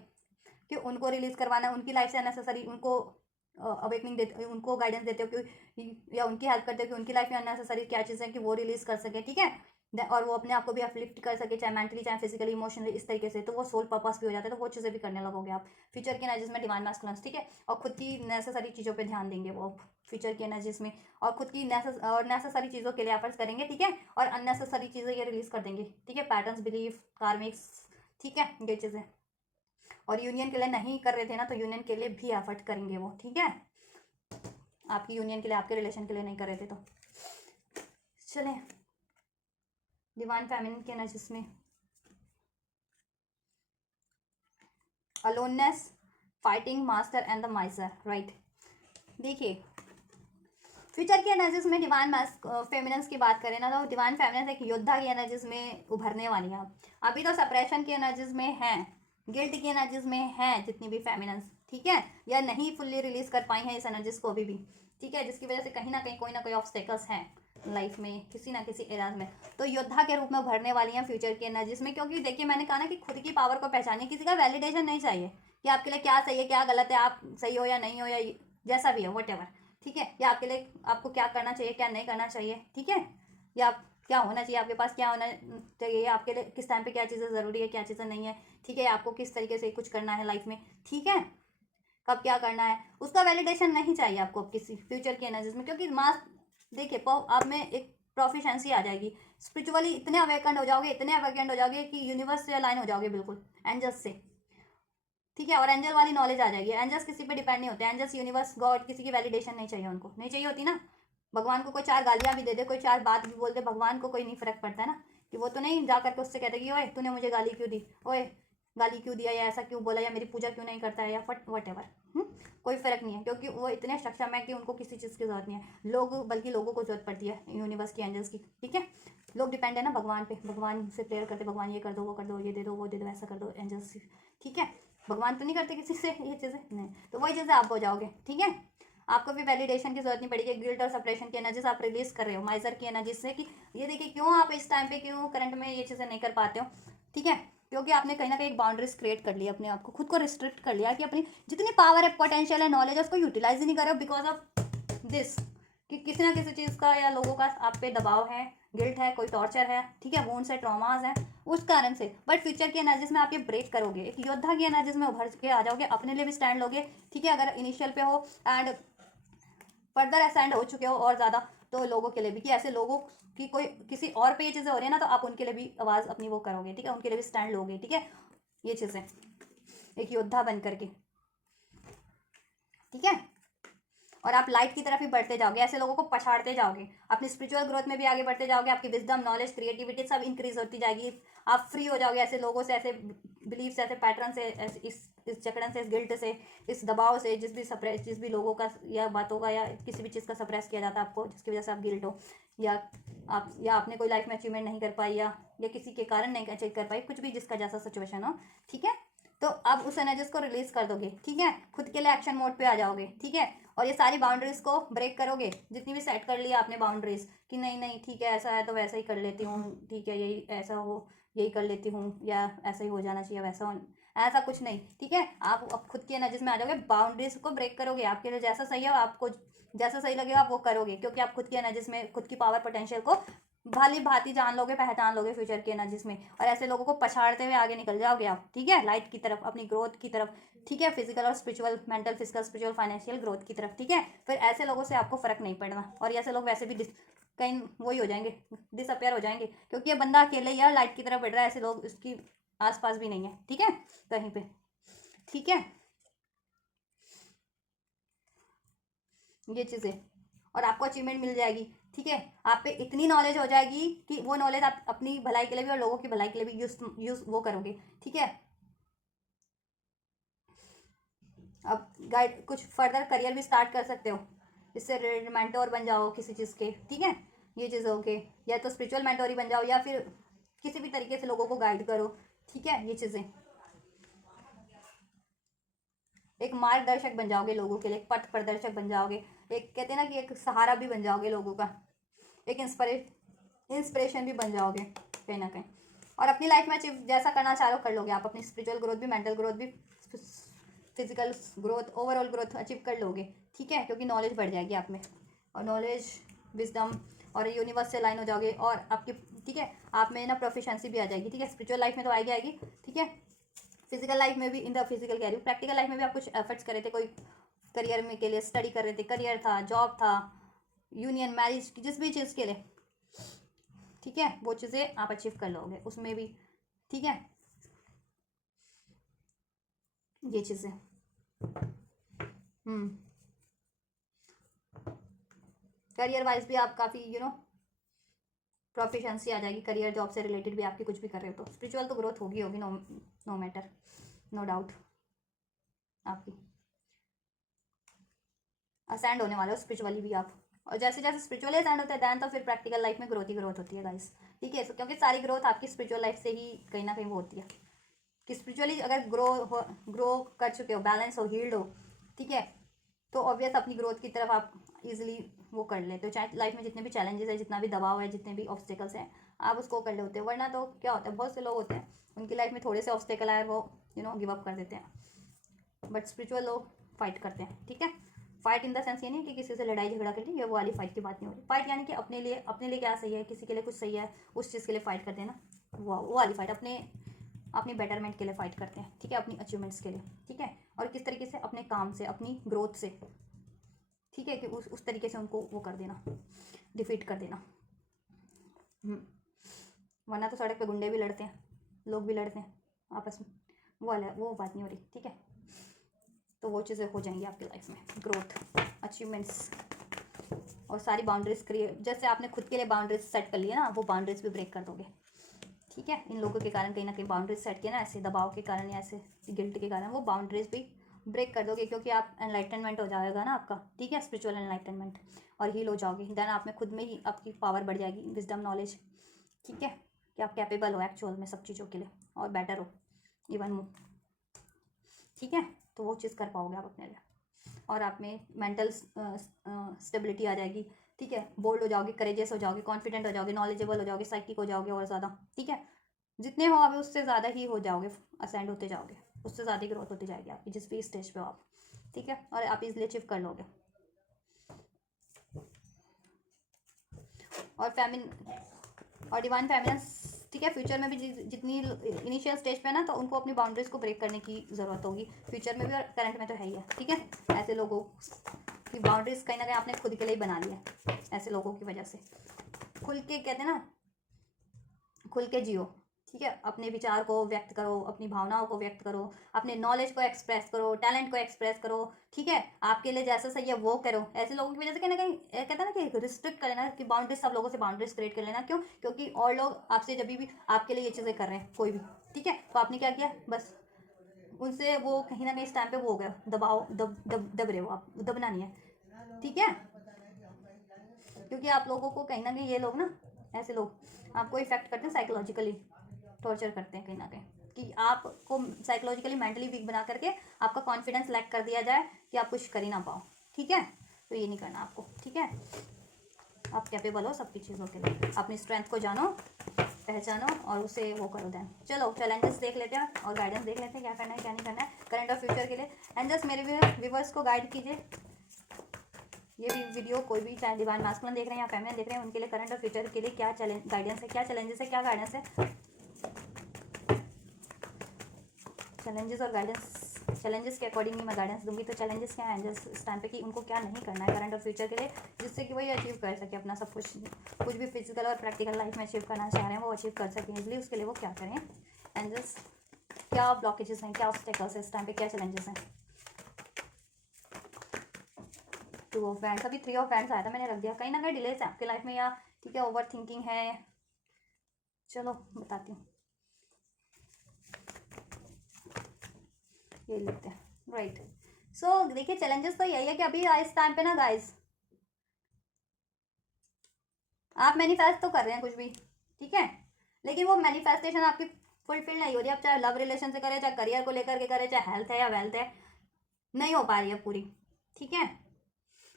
कि उनको रिलीज करवाना, उनकी लाइफ से अननेसेसरी उनको अवेकनिंग देते, उनको गाइडेंस देते हो कि, या उनकी हेल्प करते हो कि उनकी लाइफ में अननेसेसरी क्या चीज़ें कि वो रिलीज कर सके। ठीक है, और वो अपने आप को भी अपलिफ्ट कर सके, चाहे मेंटली चाहे फिजिकली इमोशनली, इस तरीके से। तो वो सोल पर्पस भी हो जाता है, तो वो चीज़ें भी करने लगोगे आप फ्यूचर की एनर्जीज में, डिवाइन मैस्कुलिन्स। ठीक है, और खुद की नेसेसरी चीज़ों पे ध्यान देंगे वो फ्यूचर की एनर्जीज में, और खुद की नेसेसरी चीज़ों के लिए एफर्ट्स करेंगे। ठीक है, और अननेसेसरी चीज़ें ये रिलीज कर देंगे। ठीक है, पैटर्न्स, बिलीफ, कार्मिक्स। ठीक है, ये चीज़ें। और यूनियन के लिए नहीं कर रहे थे ना, तो यूनियन के लिए भी एफर्ट करेंगे वो। ठीक है, आपकी यूनियन के लिए, आपके रिलेशन के लिए नहीं कर रहे थे तो। चलें डिवाइन फेमिनिन के एनर्जीज में, aloneness, fighting master and the माइजर। Right, देखिए फ्यूचर की एनर्जीज में डिवाइन फेमिनिन्स की बात करें ना, तो डिवाइन फेमिनिन्स एक योद्धा की एनर्जीज में उभरने वाली है। अभी तो सप्रेशन की एनर्जीज में है, गिल्ट की एनर्जीज में है जितनी भी फेमिनिन्स। ठीक है, या नहीं फुल्ली रिलीज कर पाई हैं इस एनर्जीज को अभी भी। ठीक है, जिसकी वजह से कहीं ना कहीं कोई ना कोई ऑब्स्टेकल्स हैं लाइफ में, किसी ना किसी एराज में। तो योद्धा के रूप में उभरने वाली हैं फ्यूचर की एनर्जीज में। क्योंकि देखिए, मैंने कहा ना कि खुद की पावर को पहचानिए, किसी का वैलिडेशन नहीं चाहिए कि आपके लिए क्या सही है क्या गलत है, आप सही हो या नहीं हो, या जैसा भी है वट एवर। ठीक है, या आपके लिए आपको क्या करना चाहिए क्या नहीं करना चाहिए। ठीक है, या आप क्या होना चाहिए, आपके पास क्या होना चाहिए, आपके लिए किस टाइम पे क्या चीज़ें ज़रूरी है क्या चीज़ें नहीं है। ठीक है, आपको किस तरीके से कुछ करना है लाइफ में। ठीक है, कब क्या करना है, उसका वैलिडेशन नहीं चाहिए आपको किसी फ्यूचर की एनर्जीज में। क्योंकि मास देखिए, आप में एक प्रोफिशेंसी आ जाएगी, स्पिरिचुअली इतने अवेकेंड हो जाओगे, इतने अवेकेंड हो जाओगे कि यूनिवर्स से अलाइन हो जाओगे बिल्कुल, एंजल्स से। ठीक है, और एंजल वाली नॉलेज आ जाएगी। एंजल्स किसी पे डिपेंड नहीं होते, एंजल्स यूनिवर्स गॉड किसी की वैलिडेशन नहीं चाहिए, उनको नहीं चाहिए होती ना। भगवान को कोई चार गालियां भी दे दे, कोई चार बात भी बोल दे, भगवान को कोई नहीं फर्क पड़ता है ना। कि वो तो नहीं जा करके उससे कहते कि ओए तूने मुझे गाली क्यों दी, ओए गाली क्यों दिया, या ऐसा क्यों बोला, या मेरी पूजा क्यों नहीं करता है, या वट एवर। कोई फर्क नहीं है, क्योंकि वो इतने सक्षम है कि उनको किसी चीज़ की जरूरत नहीं है। लोग, बल्कि लोगों को जरूरत पड़ती है यूनिवर्स की, एंजल्स की। ठीक है, लोग डिपेंड है ना भगवान पे, भगवान से प्रेयर करते, भगवान ये कर दो वो कर दो, ये दे दो वो दे दो, ऐसा कर दो एंजल्स से। ठीक है, भगवान तो नहीं करते किसी से ये चीज़ें, नहीं। तो वही चीज़ें आप हो जाओगे। ठीक है, आपको भी वैलिडेशन की जरूरत नहीं पड़ेगी। गिल्ट और सप्रेशन की एनर्जीज आप रिलीज कर रहे हो माइजर की एनर्जी से, कि ये देखिए क्यों आप इस टाइम पे, क्यों करंट में ये चीज़ें नहीं कर पाते हो। ठीक है, क्योंकि आपने कहीं ना कहीं एक बाउंड्रीज क्रिएट कर ली अपने आप को, खुद को रिस्ट्रिक्ट कर लिया, कि अपनी जितनी पावर है, पोटेंशियल है, नॉलेज है, उसको यूटिलाइज ही नहीं कर रहे हो बिकॉज ऑफ दिस, कि किसी ना किसी चीज़ का या लोगों का आप पे दबाव है, गिल्ट है, कोई टॉर्चर है। ठीक है, वोन्स है, ट्रॉमाज है, उस कारण से। बट फ्यूचर की एनर्जीज में आप ये ब्रेक करोगे, एक योद्धा की एनर्जीज में उभर के आ जाओगे, अपने लिए भी स्टैंड लोगे। ठीक है, अगर इनिशियल पे हो एंड फर्दर असेंड हो चुके हो और ज़्यादा, तो लोगों के लिए भी, कि ऐसे लोगों की कोई किसी और पे ये चीज़ें हो रही है ना, तो आप उनके लिए भी आवाज़ अपनी वो करोगे। ठीक है, उनके लिए भी स्टैंड लोगे। ठीक है, ये चीज़ें एक योद्धा बन करके। ठीक है, और आप लाइट की तरफ ही बढ़ते जाओगे, ऐसे लोगों को पछाड़ते जाओगे, अपनी स्पिरिचुअल ग्रोथ में भी आगे बढ़ते जाओगे, आपकी विजडम, नॉलेज, क्रिएटिविटी सब इंक्रीज होती जाएगी। आप फ्री हो जाओगे ऐसे लोगों से, ऐसे बिलीफ से, ऐसे पैटर्न से, इस जकड़न से, इस गिल्ट से, इस दबाव से, जिस भी लोगों का या बातों का या किसी भी चीज़ का सप्रेस किया जाता है आपको, जिसकी वजह से आप गिल्ट हो, या आपने कोई लाइफ में अचीवमेंट नहीं कर पाई, या किसी के कारण नहीं अचीव कर पाई, कुछ भी जिसका जैसा सिचुएशन हो। ठीक है, तो अब उस एनर्जीज को रिलीज कर दोगे। ठीक है, खुद के लिए एक्शन मोड पे आ जाओगे। ठीक है, और ये सारी बाउंड्रीज को ब्रेक करोगे, जितनी भी सेट कर लिया आपने बाउंड्रीज, कि नहीं नहीं ठीक है ऐसा है तो वैसा ही कर लेती हूँ, ठीक है यही ऐसा हो यही कर लेती हूँ, या ऐसा ही हो जाना चाहिए, वैसा ऐसा कुछ नहीं। ठीक है, आप अब खुद की एनर्जीज में आ जाओगे, बाउंड्रीज को ब्रेक करोगे, आपके लिए जैसा सही है, आपको जैसा सही लगेगा आप वो करोगे, क्योंकि आप खुद की एनर्जीज में, खुद की पावर पोटेंशियल को भली भांति जान लोगे, पहचान लोगे फ्यूचर की एनर्जीज में, और ऐसे लोगों को पछाड़ते हुए आगे निकल जाओगे आप, ठीक है, लाइट की तरफ, अपनी ग्रोथ की तरफ, ठीक है, फिजिकल और spiritual, mental, physical, spiritual, financial growth की तरफ, ठीक है। फिर ऐसे लोगों से आपको फर्क नहीं पड़ना, और ऐसे लोग वैसे भी कहीं वही हो जाएंगे, डिसअपेयर हो जाएंगे, क्योंकि ये बंदा अकेले ही है, लाइट की तरफ बढ़ रहा है, ऐसे लोग इसकी आसपास भी नहीं है, ठीक है, कहीं पे, ठीक है, ये चीज़ें, और आपको अचीवमेंट मिल जाएगी, ठीक है। आप पे इतनी नॉलेज हो जाएगी कि वो नॉलेज आप अपनी भलाई के लिए भी और लोगों की भलाई के लिए भी यूज वो करोगे, ठीक है। अब गाइड कुछ फर्दर करियर भी स्टार्ट कर सकते हो, इससे मेंटोर बन जाओ किसी चीज़ के, ठीक है, ये चीज़ ओके, या तो स्पिरिचुअल मेंटोर ही बन जाओ, या फिर किसी भी तरीके से लोगों को गाइड करो, ठीक है, ये चीज़ें, एक मार्गदर्शक बन जाओगे लोगों के लिए, एक पथ प्रदर्शक बन जाओगे, एक कहते हैं ना कि एक सहारा भी बन जाओगे लोगों का, एक इंस्पिरेशन भी बन जाओगे कहीं ना कहीं, और अपनी लाइफ में अचीव जैसा करना चाहो कर लोगे आप, अपनी स्पिरिचुअल ग्रोथ भी, मेंटल ग्रोथ भी, physical growth, overall growth achieve कर लोगे, ठीक है, क्योंकि नॉलेज बढ़ जाएगी आप में, और नॉलेज, विजडम, और यूनिवर्स से लाइन हो जाओगे, और आपकी, ठीक है, आप में ना प्रोफिशेंसी भी आ जाएगी, ठीक है, स्पिरिचुअल लाइफ में तो आएगी आएगी, ठीक है, फिजिकल लाइफ में भी, इन द फिजिकल कह रही हूँ, प्रैक्टिकल लाइफ में भी आप कुछ एफर्ट्स कर रहे थे, कोई करियर में के लिए स्टडी कर रहे थे, करियर था, जॉब था, यूनियन, मैरिज, जिस भी चीज़ के लिए, ठीक है, वो चीज़ें आप अचीव कर लोगे उसमें भी, ठीक है, ये चीज़ें, करियर वाइज भी आप काफ़ी प्रोफिशेंसी आ जाएगी, करियर जॉब से रिलेटेड भी आपकी कुछ भी कर रहे हो तो स्पिरिचुअल तो ग्रोथ होगी होगी, नो मैटर, नो डाउट, आपकी असेंड होने वाले हो स्पिरिचुअली भी आप, और जैसे जैसे स्पिरिचुअली असेंड होते हैं दैन तो फिर प्रैक्टिकल लाइफ में ग्रोथ ही ग्रोथ होती है गाइस, ठीक है, क्योंकि सारी ग्रोथ आपकी स्पिरिचुअल लाइफ से ही कहीं ना कहीं वो होती है, कि स्पिरिचुअली अगर ग्रो कर चुके हो, बैलेंस हो, हील्ड हो, ठीक है, तो ऑब्वियस अपनी ग्रोथ की तरफ आप इजीली वो कर लेते हो, चाहे लाइफ में जितने भी चैलेंजेस है, जितना भी दबाव है, जितने भी ऑब्स्टिकल्स हैं, आप उसको कर लेते हो, वरना तो क्या होता है, बहुत से लोग होते हैं उनकी लाइफ में थोड़े से ऑब्स्टिकल आए, वो गिव अप कर देते हैं, बट स्पिरिचुअल लोग फाइट करते हैं, ठीक है, फाइट इन द सेंस ये नहीं कि किसी से लड़ाई झगड़ा करनी, ये वो वाली फाइट की बात नहीं हो रही, फाइट यानी कि अपने लिए क्या सही है, किसी के लिए कुछ सही है, उस चीज़ के लिए फाइट करते हैं ना, वो वाली फाइट, अपनी बेटरमेंट के लिए फाइट करते हैं, ठीक है, अपनी अचीवमेंट्स के लिए, ठीक है, और किस तरीके से, अपने काम से, अपनी ग्रोथ से, ठीक है, कि उस तरीके से उनको वो कर देना, डिफीट कर देना, वरना तो सड़क पे गुंडे भी लड़ते हैं, लोग भी लड़ते हैं आपस में, वो बात नहीं हो रही, ठीक है, तो वो चीज़ें हो जाएंगी आपकी लाइफ में, ग्रोथ, अचीवमेंट्स, और सारी बाउंड्रीज क्रिएट, जैसे आपने खुद के लिए बाउंड्रीज सेट कर लिया ना, वो बाउंड्रीज भी ब्रेक कर दोगे, ठीक है, इन लोगों के कारण कहीं ना कहीं बाउंड्रीज सेट किया ना, ऐसे दबाव के कारण या ऐसे गिल्ट के कारण, वो बाउंड्रीज भी ब्रेक कर दोगे, क्योंकि आप एनलाइटनमेंट हो जाएगा ना आपका, ठीक है, स्पिरिचुअल एनलाइटनमेंट, और हील हो जाओगे, देन आप में खुद में ही आपकी पावर बढ़ जाएगी, विजडम, नॉलेज, ठीक है, कि आप कैपेबल हो एक्चुअल में सब चीज़ों के लिए, और बेटर हो इवन मोर, ठीक है, तो वो चीज़ कर पाओगे आप अपने लिए, और आप में मेंटल स्टेबिलिटी आ जाएगी, ठीक है, बोल्ड हो जाओगे, करेजियस हो जाओगे, कॉन्फिडेंट हो जाओगे, नॉलेजेबल हो जाओगे, साइकिक हो जाओगे और ज़्यादा, ठीक है, जितने हो अभी उससे ज़्यादा ही हो जाओगे, असेंड होते जाओगे, उससे ज़्यादा ग्रोथ होती जाएगी आपकी, जिस भी स्टेज पे हो आप, ठीक है, और आप इजली अचीव कर लोगे, और डिवाइन फेमिनिन्स, ठीक है, फ्यूचर में भी जितनी इनिशियल स्टेज पे है ना, तो उनको अपनी बाउंड्रीज को ब्रेक करने की ज़रूरत होगी, फ्यूचर में भी और करंट में तो है ही है, ठीक है, ऐसे लोगों की बाउंड्रीज कहीं ना कहीं आपने खुद के लिए बना ली है, ऐसे लोगों की वजह से, खुल के कहते हैं ना, खुल के जियो, ठीक है, अपने विचार को व्यक्त करो, अपनी भावनाओं को व्यक्त करो, अपने नॉलेज को एक्सप्रेस करो, टैलेंट को एक्सप्रेस करो, ठीक है, आपके लिए जैसा सही है वो करो, ऐसे लोगों की वजह से कहीं ना कहीं कहते हैं ना कि रिस्ट्रिक्ट कर लेना, कि बाउंड्रीज, सब लोगों से बाउंड्रीज क्रिएट कर लेना, क्यों, क्योंकि और लोग आपसे जब भी आपके लिए ये चीज़ें कर रहे हैं कोई भी, ठीक है, तो आपने क्या किया, बस उनसे वो कहीं ना कहीं इस टाइम पे वो हो गया, दबाव, दब रहे हो आप, दबना नहीं है, ठीक है, क्योंकि आप लोगों को कहीं ना कहीं ये लोग ना, ऐसे लोग आपको इफेक्ट करते हैं साइकोलॉजिकली, टॉर्चर करते हैं कहीं ना कहीं, कि आपको साइकोलॉजिकली, मेंटली वीक बना करके आपका कॉन्फिडेंस लैक कर दिया जाए, कि आप कुछ कर ही ना पाओ, ठीक है, तो ये नहीं करना आपको, ठीक है, आप कैपेबल हो सबकी चीज़ों के लिए, अपनी स्ट्रेंथ को जानो, पहचानो, और उसे वो करो देन, चलो चैलेंजेस देख लेते हैं और गाइडेंस देख लेते हैं, क्या करना है क्या नहीं करना है करंट और फ्यूचर के लिए, एंड जस्ट मेरे व्यूवर्स को गाइड कीजिए, ये भी वीडियो कोई भी चाहे डिवाइन मास्कुलिन देख रहे हैं या फेमिनिन देख रहे हैं, उनके लिए करंट और फ्यूचर के लिए क्या गाइडेंस है, क्या चैलेंजेस है, क्या गाइडेंस है, चैलेंजेस और गाइडेंस। चैलेंजेस के अकॉर्डिंग ही मैं गाइडेंस दूंगी। तो चैलेंजेस क्या हैं एंजल्स इस टाइम पे कि उनको क्या नहीं करना है करंट और फ्यूचर के लिए, जिससे कि वही अचीव कर सके अपना सब कुछ भी फिजिकल और प्रैक्टिकल लाइफ में अचीव करना चाह रहे हैं वो अचीव कर सकें इजली। उसके लिए वो क्या करें एंजल्स, क्या ब्लॉकेजेस हैं, क्या ऑब्स्टेकल्स है इस टाइम पे, क्या चैलेंजेस हैं। 2 ऑफ वैंड्स, अभी 3 ऑफ वैंड्स आया था, मैंने रख दिया। कहीं ना कहीं डिलेस है आपकी लाइफ में या ठीक है ओवर थिंकिंग है। चलो बताती हूँ, ये लिखते हैं राइट। सो देखिए चैलेंजेस तो यही है कि अभी इस टाइम पे ना गाइस आप मैनिफेस्ट तो कर रहे हैं कुछ भी, ठीक है, लेकिन वो मैनिफेस्टेशन आपकी फुलफिल नहीं हो रही। आप चाहे लव रिलेशन से करें, चाहे करियर को लेकर के करें, चाहे हेल्थ है या वेल्थ है, नहीं हो पा रही है पूरी, ठीक है।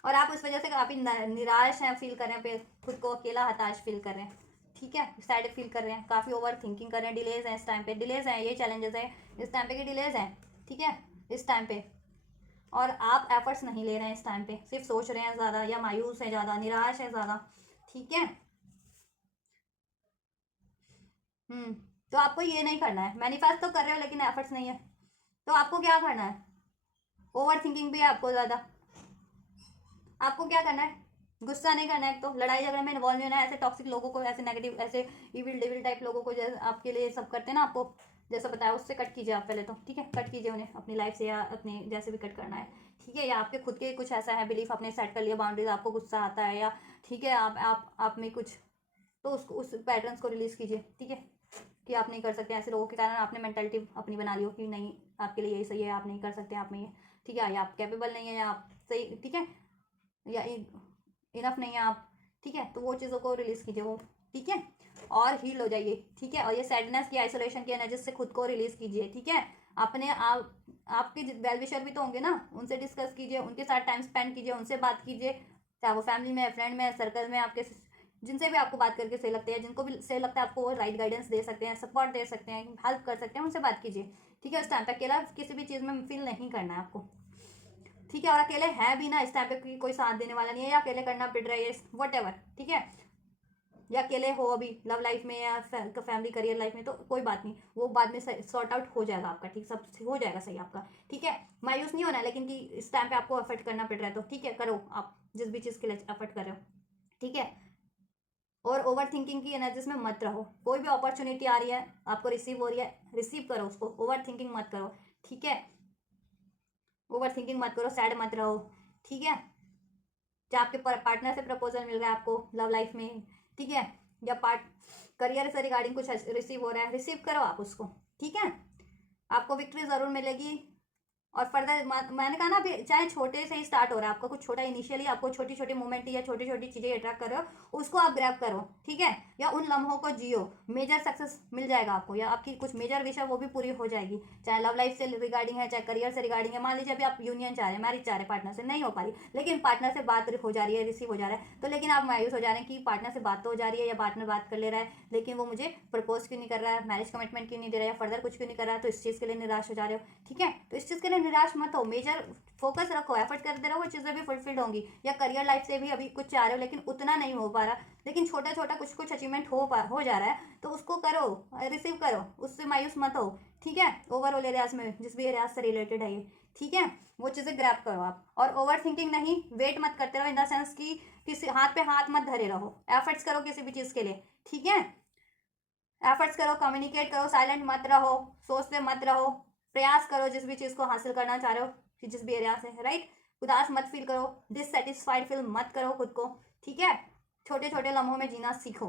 और आप उस वजह से काफ़ी निराश हैं, फील कर रहे हैं, खुद को अकेला हताश फील कर रहे हैं, ठीक है, सैड फील कर रहे हैं, काफ़ी ओवर थिंकिंग कर रहे हैं, डिलेज हैं इस टाइम पे, डिलेज हैं, ये चैलेंजेस है इस टाइम पे कि डिलेज हैं, ठीक है इस टाइम पे। और आप एफर्ट्स नहीं ले रहे हैं इस टाइम पे, सिर्फ सोच रहे हैं ज़्यादा या मायूस है ज़्यादा, निराश है ज़्यादा, ठीक है। तो आपको ये नहीं करना है, मैनिफेस्ट तो कर रहे हो लेकिन एफर्ट्स नहीं है, तो आपको क्या करना है, ओवर थिंकिंग भी है आपको ज़्यादा। आपको क्या करना है, गुस्सा नहीं करना है, तो लड़ाई झगड़े में इन्वॉल्व नहीं होना है, ऐसे टॉक्सिक लोगों को, ऐसे नेगेटिव, ऐसे इविल डेविल टाइप लोगों को जैसे आपके लिए सब करते हैं ना, आपको जैसा बताया उससे कट कीजिए आप पहले तो, ठीक है, कट कीजिए उन्हें अपनी लाइफ से या अपने जैसे भी कट करना है, ठीक है। या आपके खुद के कुछ ऐसा है बिलीफ आपने सेट कर लिया बाउंड्रीज, आपको गुस्सा आता है या ठीक है आप में कुछ, तो उसको उस पैटर्न्स को रिलीज कीजिए, ठीक है, कि आप नहीं कर सकते ऐसे लोगों के कारण आपने मेंटालिटी अपनी बना ली हो कि नहीं आपके लिए यही सही है, आप नहीं कर सकते, आप में ये ठीक है, या आप कैपेबल नहीं है, या आप सही ठीक है, या इनफ नहीं है आप, ठीक है। तो वो चीज़ों को रिलीज कीजिए वो, ठीक है, और हील हो जाइए, ठीक है। और ये सैडनेस की आइसोलेशन की एनर्जी से खुद को रिलीज कीजिए, ठीक है। अपने आप आपके वेल विशर भी तो होंगे ना, उनसे डिस्कस कीजिए, उनके साथ टाइम स्पेंड कीजिए, उनसे बात कीजिए, चाहे वो फैमिली में, फ्रेंड में, सर्कल में, आपके जिनसे भी आपको बात करके सही लगते हैं, जिनको भी सही लगता है आपको वो राइट गाइडेंस दे सकते हैं, सपोर्ट दे सकते हैं, हेल्प कर सकते हैं, उनसे बात कीजिए, ठीक है। उस टाइम पे अकेला किसी भी चीज़ में फील नहीं करना है आपको, ठीक है। और अकेले है भी ना इस टाइम पे कोई साथ देने वाला नहीं है, या अकेले करना पड़ रहा है वट एवर, ठीक है, या अकेले हो अभी लव लाइफ में या फैमिली करियर लाइफ में, तो कोई बात नहीं, वो बाद में सॉर्ट आउट हो जाएगा आपका, ठीक, सब हो जाएगा सही आपका, ठीक है। मायूस नहीं होना है, लेकिन कि इस टाइम पे आपको एफर्ट करना पड़ रहा है, तो ठीक है करो आप जिस भी चीज़ के लिए एफर्ट कर रहे हो, ठीक है। और ओवर थिंकिंग की एनर्जीज में मत रहो, कोई भी अपॉर्चुनिटी आ रही है आपको, रिसीव हो रही है, रिसीव करो उसको, ओवर थिंकिंग मत करो, ठीक है, ओवर थिंकिंग मत करो, सैड मत रहो, ठीक है। चाहे आपके पार्टनर से प्रपोजल मिल रहा है आपको लव लाइफ में, ठीक है, या करियर से रिगार्डिंग कुछ रिसीव हो रहा है, रिसीव करो आप उसको, ठीक है, आपको विक्ट्री ज़रूर मिलेगी। और फर्दर मैंने कहा ना अभी चाहे छोटे से ही स्टार्ट हो रहा है आपका कुछ छोटा, इनिशियली आपको छोटी छोटी मोमेंट या छोटी छोटी चीज़ें अट्रैक्ट कर रहे हो, उसको आप ग्रैब करो, ठीक है, या उन लम्हों को जियो, मेजर सक्सेस मिल जाएगा आपको, या आपकी कुछ मेजर विश है वो भी पूरी हो जाएगी, चाहे लव लाइफ से रिगार्डिंग है, चाहे करियर से रिगार्डिंग है। मान लीजिए अभी आप यूनियन चाह रहे हैं, मैरिज चाह रहे हैं, पार्टनर से नहीं हो पा रही, लेकिन पार्टनर से बात हो जा रही है, रिसीव हो जा रहा है, तो लेकिन आप मायूस हो जा रहे हैं कि पार्टनर से बात तो हो जा रही है या पार्टनर बात कर ले रहा है, लेकिन वो मुझे प्रपोज क्यों नहीं कर रहा है, मैरिज कमिटमेंट क्यों नहीं दे रहा है, या फर्दर कुछ क्यों नहीं कर रहा है, तो इस चीज़ के लिए निराश हो जा रहे हो, ठीक है। तो इस चीज़ के लिए निराश मत हो, मेजर फोकस रखो, एफर्ट करते रहो, वो चीज़ें भी फुलफिल्ड होंगी। या करियर लाइफ से भी अभी कुछ चाह रहे हो लेकिन उतना नहीं हो पा रहा, लेकिन छोटा छोटा कुछ कुछ अचीवमेंट हो जा रहा है, तो उसको करो, रिसीव करो, उससे मायूस मत हो, ठीक है। ओवरऑल एरियाज में जिस भी एरियाज से रिलेटेड है ये, ठीक है, वो चीज़ें ग्रैब करो आप। और ओवर थिंकिंग नहीं, वेट मत करते रहो, इन द सेंस कि किसी हाथ पे हाथ मत धरे रहो, एफर्ट्स करो किसी भी चीज़ के लिए, ठीक है, एफर्ट्स करो, कम्युनिकेट करो, साइलेंट मत रहो, सोचते मत रहो, प्रयास करो जिस भी चीज़ को हासिल करना चाह रहे हो, कि जिस भी एरिया से, राइट। उदास मत फील करो, डिससेटिस्फाइड फील मत करो खुद को, ठीक है। छोटे छोटे लम्हों में जीना सीखो,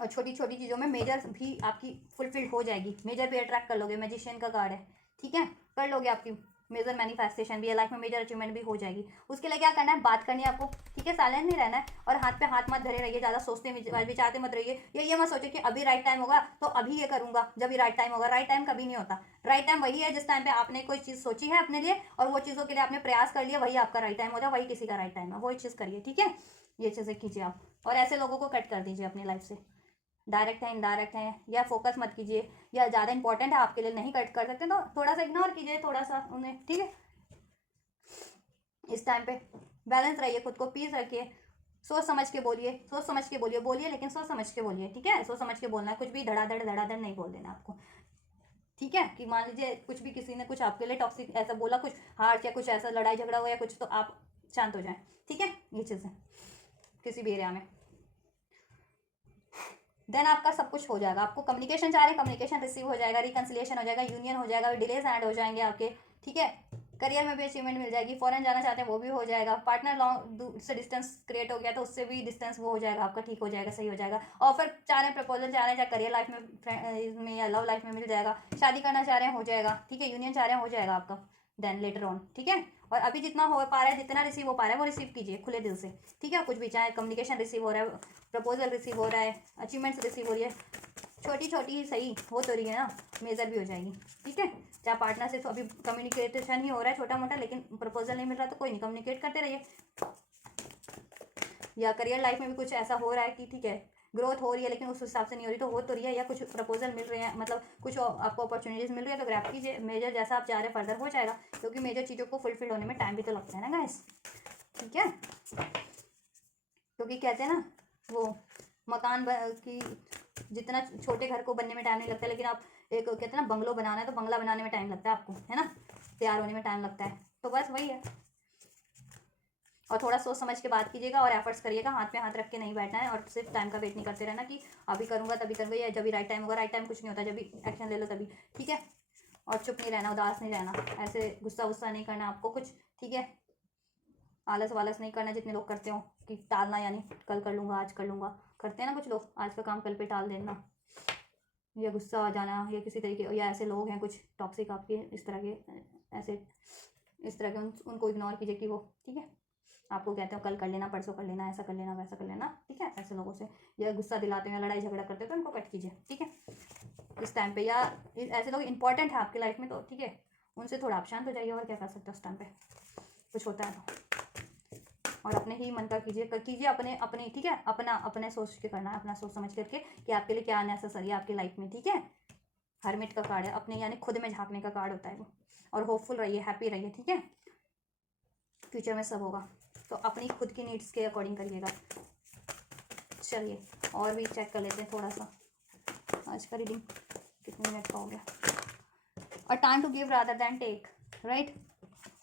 और छोटी छोटी चीज़ों में मेजर भी आपकी फुलफिल्ड हो जाएगी, मेजर भी अट्रैक्ट कर लोगे, मैजिशियन का कार्ड है, ठीक है, कर लोगे, आपकी मेजर मैनिफेस्टेशन भी है लाइफ में, मेजर अचीवमेंट भी हो जाएगी। उसके लिए क्या करना है, बात करनी है आपको, ठीक है, साइलेंट नहीं रहना है, और हाथ पे हाथ मत धरे रहिए, ज़्यादा सोचते विचारते मत रहिए, ये मत सोचे कि अभी राइट टाइम होगा तो अभी ये करूंगा, जब भी राइट टाइम होगा, राइट टाइम कभी नहीं होता। राइट टाइम वही है जिस टाइम पे आपने कोई चीज़ सोची है अपने लिए और वो चीज़ों के लिए आपने प्रयास कर लिया, वही आपका राइट टाइम होता है, वही किसी का राइट टाइम है, वही चीज़ करिए, ठीक है। ये चीज़ें कीजिए आप, और ऐसे लोगों को कट कर दीजिए अपनी लाइफ से, डायरेक्ट है इनडायरेक्ट है, या फोकस मत कीजिए, या ज़्यादा इंपॉर्टेंट है आपके लिए नहीं कट कर सकते तो थोड़ा सा इग्नोर कीजिए, थोड़ा सा उन्हें, ठीक है, इस टाइम पे। बैलेंस रहिए, खुद को पीस रखिए, सोच समझ के बोलिए, सोच समझ के बोलिए, बोलिए लेकिन सोच समझ के बोलिए, ठीक है। सोच समझ के बोलना है, कुछ भी धड़ाधड़ नहीं बोल देना आपको, ठीक है। कि मान लीजिए कुछ भी किसी ने कुछ आपके लिए टॉक्सिक ऐसा बोला, कुछ हार्ट या कुछ ऐसा लड़ाई झगड़ा हो या कुछ, तो आप शांत हो जाएं, ठीक है। ये चीज़ें किसी भी एरिया में, देन आपका सब कुछ हो जाएगा। आपको कम्युनिकेशन चाह रहे हैं, कम्युनिकेशन रिसीव हो जाएगा, रिकन्सिलिएशन हो जाएगा, यूनियन हो जाएगा, डिलेज एंड हो जाएंगे आपके, ठीक है। करियर में भी अचीवमेंट मिल जाएगी, फॉरेन जाना चाहते हैं वो भी हो जाएगा, पार्टनर लॉन्ग से डिस्टेंस क्रिएट हो गया तो उससे भी डिस्टेंस वो हो जाएगा आपका, ठीक हो जाएगा, सही हो जाएगा। ऑफर चाह रहे हैं, प्रपोजल चाह रहे हैं, चाहे करियर लाइफ में या लव लाइफ में मिल जाएगा, शादी करना चाह रहे हैं हो जाएगा, ठीक है। यूनियन चाह रहे हैं हो जाएगा आपका, देन लेटर ऑन, ठीक है। और अभी जितना हो पा रहा है, जितना रिसीव हो पा रहा है वो रिसीव कीजिए खुले दिल से, ठीक है। कुछ भी चाहे कम्युनिकेशन रिसीव हो रहा है, प्रपोजल रिसीव हो रहा है, अचीवमेंट्स रिसीव हो रही है, छोटी छोटी ही सही हो तो रही है ना, मेजर भी हो जाएगी, ठीक है। चाहे पार्टनर से तो अभी कम्युनिकेशन ही हो रहा है छोटा मोटा, लेकिन प्रपोजल नहीं मिल रहा तो कोई नहीं, कम्युनिकेट करते रहिए। या करियर लाइफ में भी कुछ ऐसा हो रहा है कि ठीक है, ग्रोथ हो रही है लेकिन उस हिसाब से नहीं हो रही तो हो तो रही है, या कुछ प्रपोजल मिल रहे हैं, मतलब कुछ आपको अपॉर्चुनिटीज़ मिल रही है तो ग्रैब कीजिए, मेजर जैसा आप चाह रहे हैं फर्दर हो जाएगा, क्योंकि मेजर चीज़ों को फुलफिल होने में टाइम भी तो लगता है ना गाइस, ठीक है। क्योंकि कहते हैं ना वो मकान की जितना छोटे घर को बनने में टाइम नहीं लगता, लेकिन आप एक कहते हैं ना बंगलो बनाना है तो बंगला बनाने में टाइम लगता है आपको, है ना, तैयार होने में टाइम लगता है, तो बस वही है। और थोड़ा सोच समझ के बात कीजिएगा और एफर्ट्स करिएगा, हाथ पे हाथ रख के नहीं बैठना है और सिर्फ टाइम का वेट नहीं करते रहना कि अभी करूँगा तभी करूँगा या जब भी राइट टाइम होगा। राइट टाइम कुछ नहीं होता, जब भी एक्शन ले लो तभी, ठीक है। और चुप नहीं रहना, उदास नहीं रहना, ऐसे गुस्सा वुस्सा नहीं करना आपको कुछ, ठीक है। आलस वालस नहीं करना जितने लोग करते हो, कि टालना, यानी कल कर लूँगा आज कर लूँगा, करते हैं ना कुछ लोग, आज का काम कल पे टाल देना, या गुस्सा आ जाना, या किसी तरीके, या ऐसे लोग हैं कुछ टॉक्सिक आपके इस तरह के, ऐसे इस तरह के उनको इग्नोर कीजिए कि वो, ठीक है, आपको कहते हो कल कर लेना, परसों कर लेना, ऐसा कर लेना, वैसा कर लेना, ठीक है। ऐसे लोगों से या गुस्सा दिलाते हो या लड़ाई झगड़ा करते हो तो उनको कट कीजिए, ठीक है, इस टाइम पे। या ऐसे लोग इंपॉर्टेंट है आपकी लाइफ में तो ठीक है, उनसे थोड़ा आप शांत हो जाइए, और क्या कर सकते हो उस टाइम पे कुछ होता है तो। और अपने ही मन का कीजिए अपने अपने, ठीक है, अपना अपने सोच के करना है, अपना सोच समझ करके कि आपके लिए क्या नेसेसरी है आपकी लाइफ में, ठीक है। हरमिट का कार्ड है, अपने यानी खुद में झांकने का कार्ड होता है वो। और होपफुल रहिए, हैप्पी रहिए, ठीक है, फ्यूचर में सब होगा। तो अपनी खुद की नीड्स के अकॉर्डिंग करिएगा। चलिए और भी चेक कर लेते हैं थोड़ा सा, आज का रीडिंग कितने मिनट का हो गया। A time to give rather than take, right.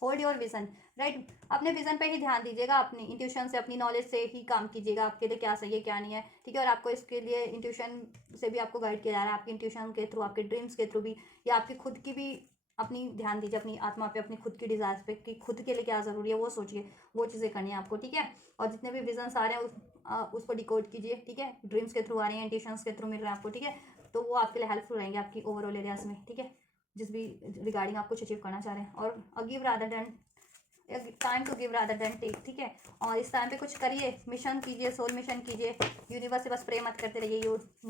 Hold your vision, right. अपने विजन पे ही ध्यान दीजिएगा, अपनी इंट्यूशन से, अपनी नॉलेज से ही काम कीजिएगा, आपके लिए क्या सही है क्या नहीं है, ठीक है। और आपको इसके लिए इंट्यूशन से भी आपको गाइड किया जा रहा है, आपकी इंट्यूशन के थ्रू, आपके ड्रीम्स के थ्रू भी, या आपकी खुद की भी अपनी ध्यान दीजिए, अपनी आत्मा पे, अपनी खुद की डिजायर्स पे, कि खुद के लिए क्या ज़रूरी है वो सोचिए, वो चीज़ें करनी है आपको, ठीक है। और जितने भी विजन्स आ रहे हैं उसको डिकोड कीजिए, ठीक है। ड्रीम्स के थ्रू आ रही हैं, इंट्यूशंस के थ्रू मिल रहे हैं आपको, ठीक है। तो वो आपके लिए हेल्पफुल रहेंगे आपकी ओवरऑल एरियाज में, ठीक है, जिस भी रिगार्डिंग आप कुछ अचीव करना चाह रहे हैं। और give rather than time to give rather than take, ठीक है। और इस टाइम पे कुछ करिए, मिशन कीजिए, सोल मिशन कीजिए। यूनिवर्स से बस प्रे मत करते रहिए,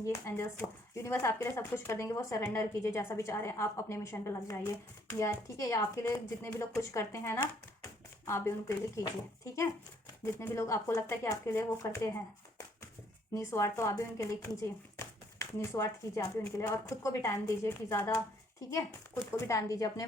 ये एंजल्स, यूनिवर्स आपके लिए सब कुछ कर देंगे, वो सरेंडर कीजिए, जैसा भी चाह रहे हैं आप अपने मिशन पे लग जाइए, या ठीक है। या आपके लिए जितने भी लोग कुछ करते हैं ना, आप भी उनके लिए कीजिए, ठीक है। जितने भी लोग आपको लगता है कि आपके लिए वो करते हैं निस्वार्थ, तो आप भी उनके लिए कीजिए, निस्वार्थ कीजिए आप भी उनके लिए। और खुद को भी टाइम दीजिए कि ज़्यादा, ठीक है, खुद को भी टाइम दीजिए, अपने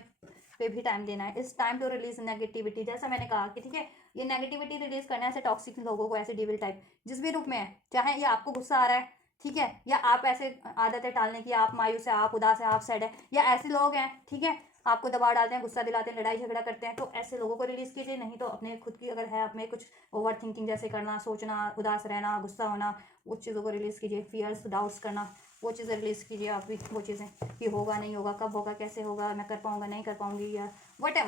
पे भी टाइम देना है। इस टाइम टू रिलीज नेगेटिविटी, जैसा मैंने कहा कि ठीक है, ये नेगेटिविटी रिलीज करना है, ऐसे टॉक्सिक लोगों को, ऐसे डिविल टाइप जिस भी रूप में है, चाहे ये आपको गुस्सा आ रहा है, ठीक है, या आप ऐसे आदतें टालने की, आप मायूस है, आप उदास है, आप सैड है, या ऐसे लोग हैं, ठीक है, आपको दबाव डालते हैं, गुस्सा दिलाते हैं, लड़ाई झगड़ा करते हैं, तो ऐसे लोगों को रिलीज कीजिए। नहीं तो अपने खुद की अगर है, अपने कुछ ओवर थिंकिंग जैसे करना, सोचना, उदास रहना, गुस्सा होना, उस चीज़ों को रिलीज कीजिए। फियर्स, डाउट्स करना, वो चीज़ें रिलीज कीजिए आप भी, वो चीज़ें कि होगा नहीं होगा, कब होगा, कैसे होगा, मैं कर पाऊँगा नहीं कर पाऊँगी, या वट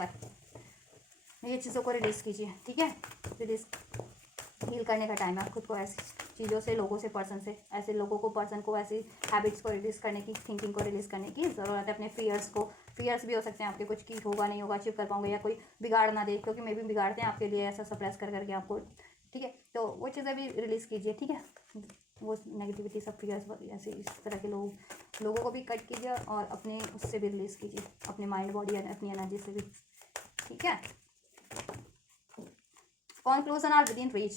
ये चीज़ों को रिलीज़ कीजिए, ठीक है। रिलीज हील करने का टाइम है खुद को, ऐसी चीज़ों से, लोगों से, पर्सन से, ऐसे लोगों को, पर्सन को, ऐसी हैबिट्स को रिलीज़ करने की, थिंकिंग को रिलीज़ करने की ज़रूरत है। अपने फियर्स को, फियर्स भी हो सकते हैं आपके कुछ कि होगा नहीं होगा, अचीव कर पाऊंगा, या कोई बिगाड़ ना दे, क्योंकि मे भी बिगाड़ते हैं आपके लिए ऐसा सप्रेस कर करके आपको, ठीक है। तो वो चीज़ें भी रिलीज़ कीजिए, ठीक है। वो नेगेटिविटी, सब फियर्स, ऐसे इस तरह के लोगों को भी कट कीजिए, और अपने उससे भी रिलीज़ कीजिए, अपने माइंड, बॉडी, अपनी एनर्जी से भी, ठीक है। Conclusion are within reach.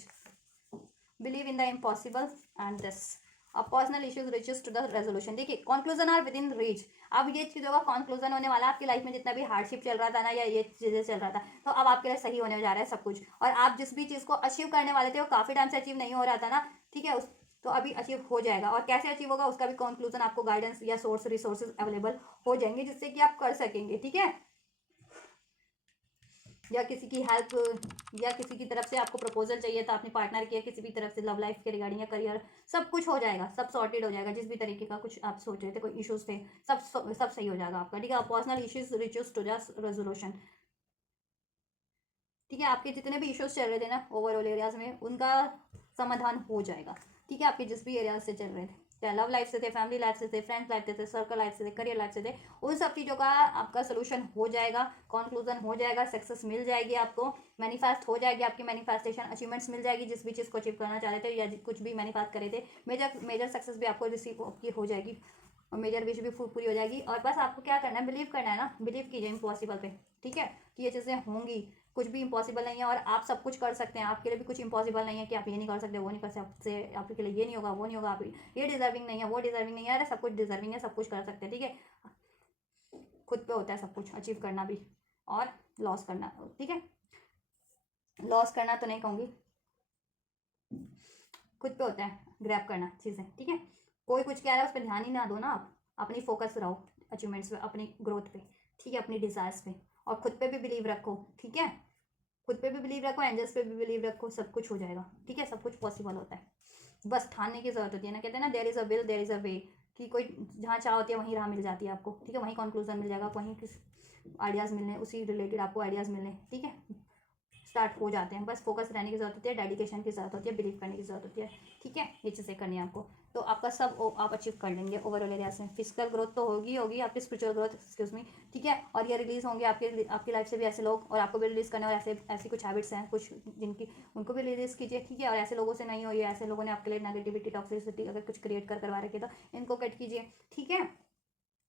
Believe in the impossible and this. Personal issues reaches to the resolution. देखिए conclusion are within reach. अब ये चीज़ों का कंक्लूजन होने वाला है आपकी लाइफ में, जितना भी हार्डशिप चल रहा था ना या ये चीज़ें चल रहा था, तो अब आपके लिए सही होने जा रहा है सब कुछ। और आप जिस भी चीज़ को अचीव करने वाले थे वो काफ़ी टाइम से अचीव नहीं हो रहा था ना, ठीक है, उस तो अभी अचीव हो जाएगा। और कैसे अचीव होगा उसका भी कंक्लूजन आपको गाइडेंस या सोर्स रिसोर्सेज अवेलेबल हो जाएंगे जिससे कि आप कर सकेंगे, ठीक है। या किसी की हेल्प या किसी की तरफ से आपको प्रपोजल चाहिए था अपने पार्टनर की, या किसी भी तरफ से लव लाइफ के रिगार्डिंग या करियर, सब कुछ हो जाएगा, सब सॉर्टेड हो जाएगा। जिस भी तरीके का कुछ आप सोच रहे थे, कोई इश्यूज थे, सब सही हो जाएगा आपका, ठीक है। Personal issues riches to just resolution, ठीक है। आपके जितने भी इश्यूज चल रहे थे ना ओवरऑल एरियाज में, उनका समाधान हो जाएगा, ठीक है। आपके जिस भी एरियाज से चल रहे थे, चाहे लव लाइफ से थे, फैमिली लाइफ से थे, फ्रेंड्स लाइफ से थे, सर्कल लाइफ से थे, करियर लाइफ से थे, उन सब चीज़ों का आपका सोल्यूशन हो जाएगा, कंक्लूजन हो जाएगा, सक्सेस मिल जाएगी आपको, मैनिफेस्ट हो जाएगी आपकी मैनिफेस्टेशन, अचीवमेंट्स मिल जाएगी। जिस भी चीज़ को अचीव करना चाह रहे थे या कुछ भी मैनिफेस्ट करे थे, मेजर सक्सेस भी आपको रिसीव की हो जाएगी और मेजर विश भी पूरी हो जाएगी। और बस आपको क्या करना है, बिलीव करना है ना, बिलीव कीजिए इम्पॉसिबल पे, ठीक है, कि ये चीज़ें होंगी। कुछ भी इम्पॉसिबल नहीं है और आप सब कुछ कर सकते हैं। आपके लिए भी कुछ इम्पॉसिबल नहीं है कि आप ये नहीं कर सकते, वो नहीं कर सकते, आपके लिए ये नहीं होगा, वो नहीं होगा, आप ये डिजर्विंग नहीं है, वो डिजर्विंग नहीं है, अरे सब कुछ डिजर्विंग है, सब कुछ कर सकते हैं, ठीक है। खुद पे होता है सब कुछ अचीव करना भी और लॉस करना, ठीक है। लॉस करना तो नहीं कहूँगी, खुद पे होता है ग्रैब करना चीज़ें, ठीक है। कोई कुछ कह रहा है उस पर ध्यान ही ना दो ना, आप अपनी फोकस रहो अचीवमेंट्स पे, अपनी ग्रोथ पे, ठीक है, अपनी डिज़ायर्स पे, और खुद पे भी बिलीव रखो, ठीक है। खुद पे भी बिलीव रखो, एंजल्स पे भी बिलीव रखो, सब कुछ हो जाएगा, ठीक है। सब कुछ पॉसिबल होता है, बस ठानने की जरूरत होती है ना। कहते हैं ना, there is a will there is a way, कि कोई जहाँ चाह होती है वहीं राह मिल जाती है आपको, ठीक है। वहीं कंक्लूजन मिल जाएगा, वहीं किस आइडियाज़ मिलने, उसी रिलेटेड आपको आइडियाज़ मिलने, ठीक है, स्टार्ट हो जाते हैं। बस फोकस रहने की जरूरत होती है, डेडिकेशन की जरूरत होती है, बिलीव करने की जरूरत होती है, ठीक है। ये चीज़ें करनी है आपको, तो आपका सब आप अचीव कर लेंगे ओवरऑल एरिया से। फिजिकल ग्रोथ तो होगी आपकी, स्पिरिचुअल ग्रोथ, एक्सक्यूज मी, ठीक है। और ये रिलीज होंगे आपकी लाइफ से भी ऐसे लोग, और आपको भी रिलीज करने, और ऐसी कुछ हैबिट्स हैं कुछ जिनकी, उनको भी रिलीज कीजिए, ठीक है। और ऐसे लोगों से नहीं हो, ये ऐसे लोगों ने आपके लिए नेगेटिविटी टॉक्सिसिटी अगर कुछ क्रिएट करवा रखे तो इनको कट कीजिए, ठीक है।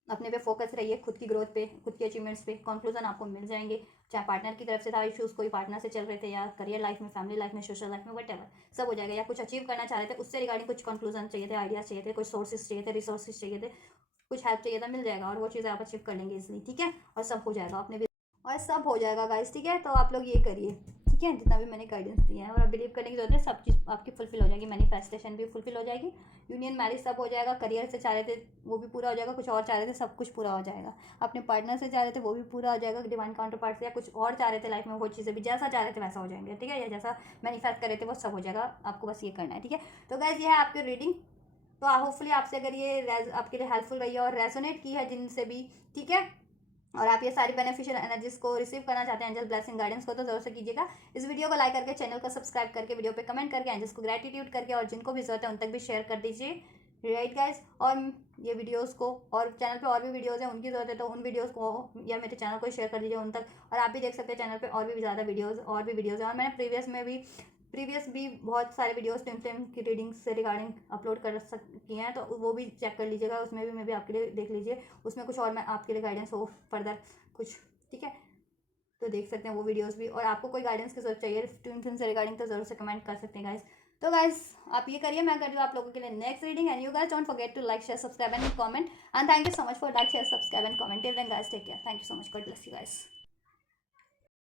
अपने पे फोकस रहिए, खुद की ग्रोथ पे, खुद के अचीवमेंट्स पे, कंक्लूजन आपको मिल जाएंगे। चाहे पार्टनर की तरफ से था इश्यूज, कोई पार्टनर से चल रहे थे, या करियर लाइफ में, फैमिली लाइफ में, सोशल लाइफ में, वट सब हो जाएगा। या कुछ अचीव करना चाह रहे थे, उससे रिगार्डिंग कुछ कंक्लूजन चाहिए थे, आइडियाज चाहिए थे, कुछ सोर्सेज चाहिए थे, रिसोर्सेज चाहिए थे, कुछ हेल्प चाहिए था, मिल जाएगा। और वो चीज़ें आप अचीव कर लेंगे इसलिए, ठीक है। और सब हो जाएगा अपने, और सब हो जाएगा गाइस, ठीक है। तो आप लोग ये करिए, ठीक है, जितना भी मैंने गाइडेंस दिया है, और आप बिलीव करने की जरूरत है, सब चीज़ आपकी फुलफिल हो जाएगी, मैनिफेस्टेशन भी फुलफिल हो जाएगी, यूनियन मैरिज सब हो जाएगा, करियर से चाह रहे थे वो भी पूरा हो जाएगा, कुछ और चाह रहे थे सब कुछ पूरा हो जाएगा, अपने पार्टनर से चाह रहे थे वो भी पूरा हो जाएगा, डिवाइन काउंटर पार्ट से, या कुछ और चाह रहे थे लाइफ में, वो चीज़ें भी जैसा चाह रहे थे वैसा हो जाएंगे, ठीक है। या जैसा मैनिफेस्ट कर रहे थे वो सब हो जाएगा, आपको बस ये करना है, ठीक है। तो गाइस ये है आपकी रीडिंग। तो होपफुली आपसे अगर ये आपके लिए हेल्पफुल रही है और रेजोनेट की है जिनसे भी, ठीक है, और आप ये सारी बेनिफिशियल एनर्जीज को रिसीव करना चाहते हैं, एंजल ब्लेसिंग गाइडेंस को, तो जरूर से कीजिएगा। इस वीडियो को लाइक करके, चैनल को सब्सक्राइब करके, वीडियो पे कमेंट करके, एंजल्स को ग्रेटिट्यूड करके, और जिनको भी जरूरत है उन तक भी शेयर कर दीजिए, राइट गाइस। और ये वीडियोस को, और चैनल पे और भी वीडियोस हैं, उनकी जरूरत है तो उन वीडियोस को या मेरे चैनल को शेयर कर दीजिए उन तक। और आप भी देख सकते हैं चैनल पे और भी ज़्यादा वीडियोस हैं, और मैंने प्रीवियस भी बहुत सारे वीडियोस टिम की रीडिंग से रिगार्डिंग अपलोड किए हैं, तो वो भी चेक कर लीजिएगा, उसमें भी मैं भी आपके लिए देख लीजिए, उसमें कुछ और मैं आपके लिए गाइडेंस हो फर्दर कुछ, ठीक है, तो देख सकते हैं वो वीडियोस भी। और आपको कोई गाइडेंस की जरूरत चाहिए ट्विन से रिगार्डिंग तो जरूर से कमेंट कर सकते हैं गाइस। तो गाइस आप ये करिए, मैं कर रही हूँ आप लोगों के लिए next reading, and you guys don't forget to like share subscribe and comment, and thank you so much for like share subscribe and comment. Till then guys take care, thank you so much, God bless you guys.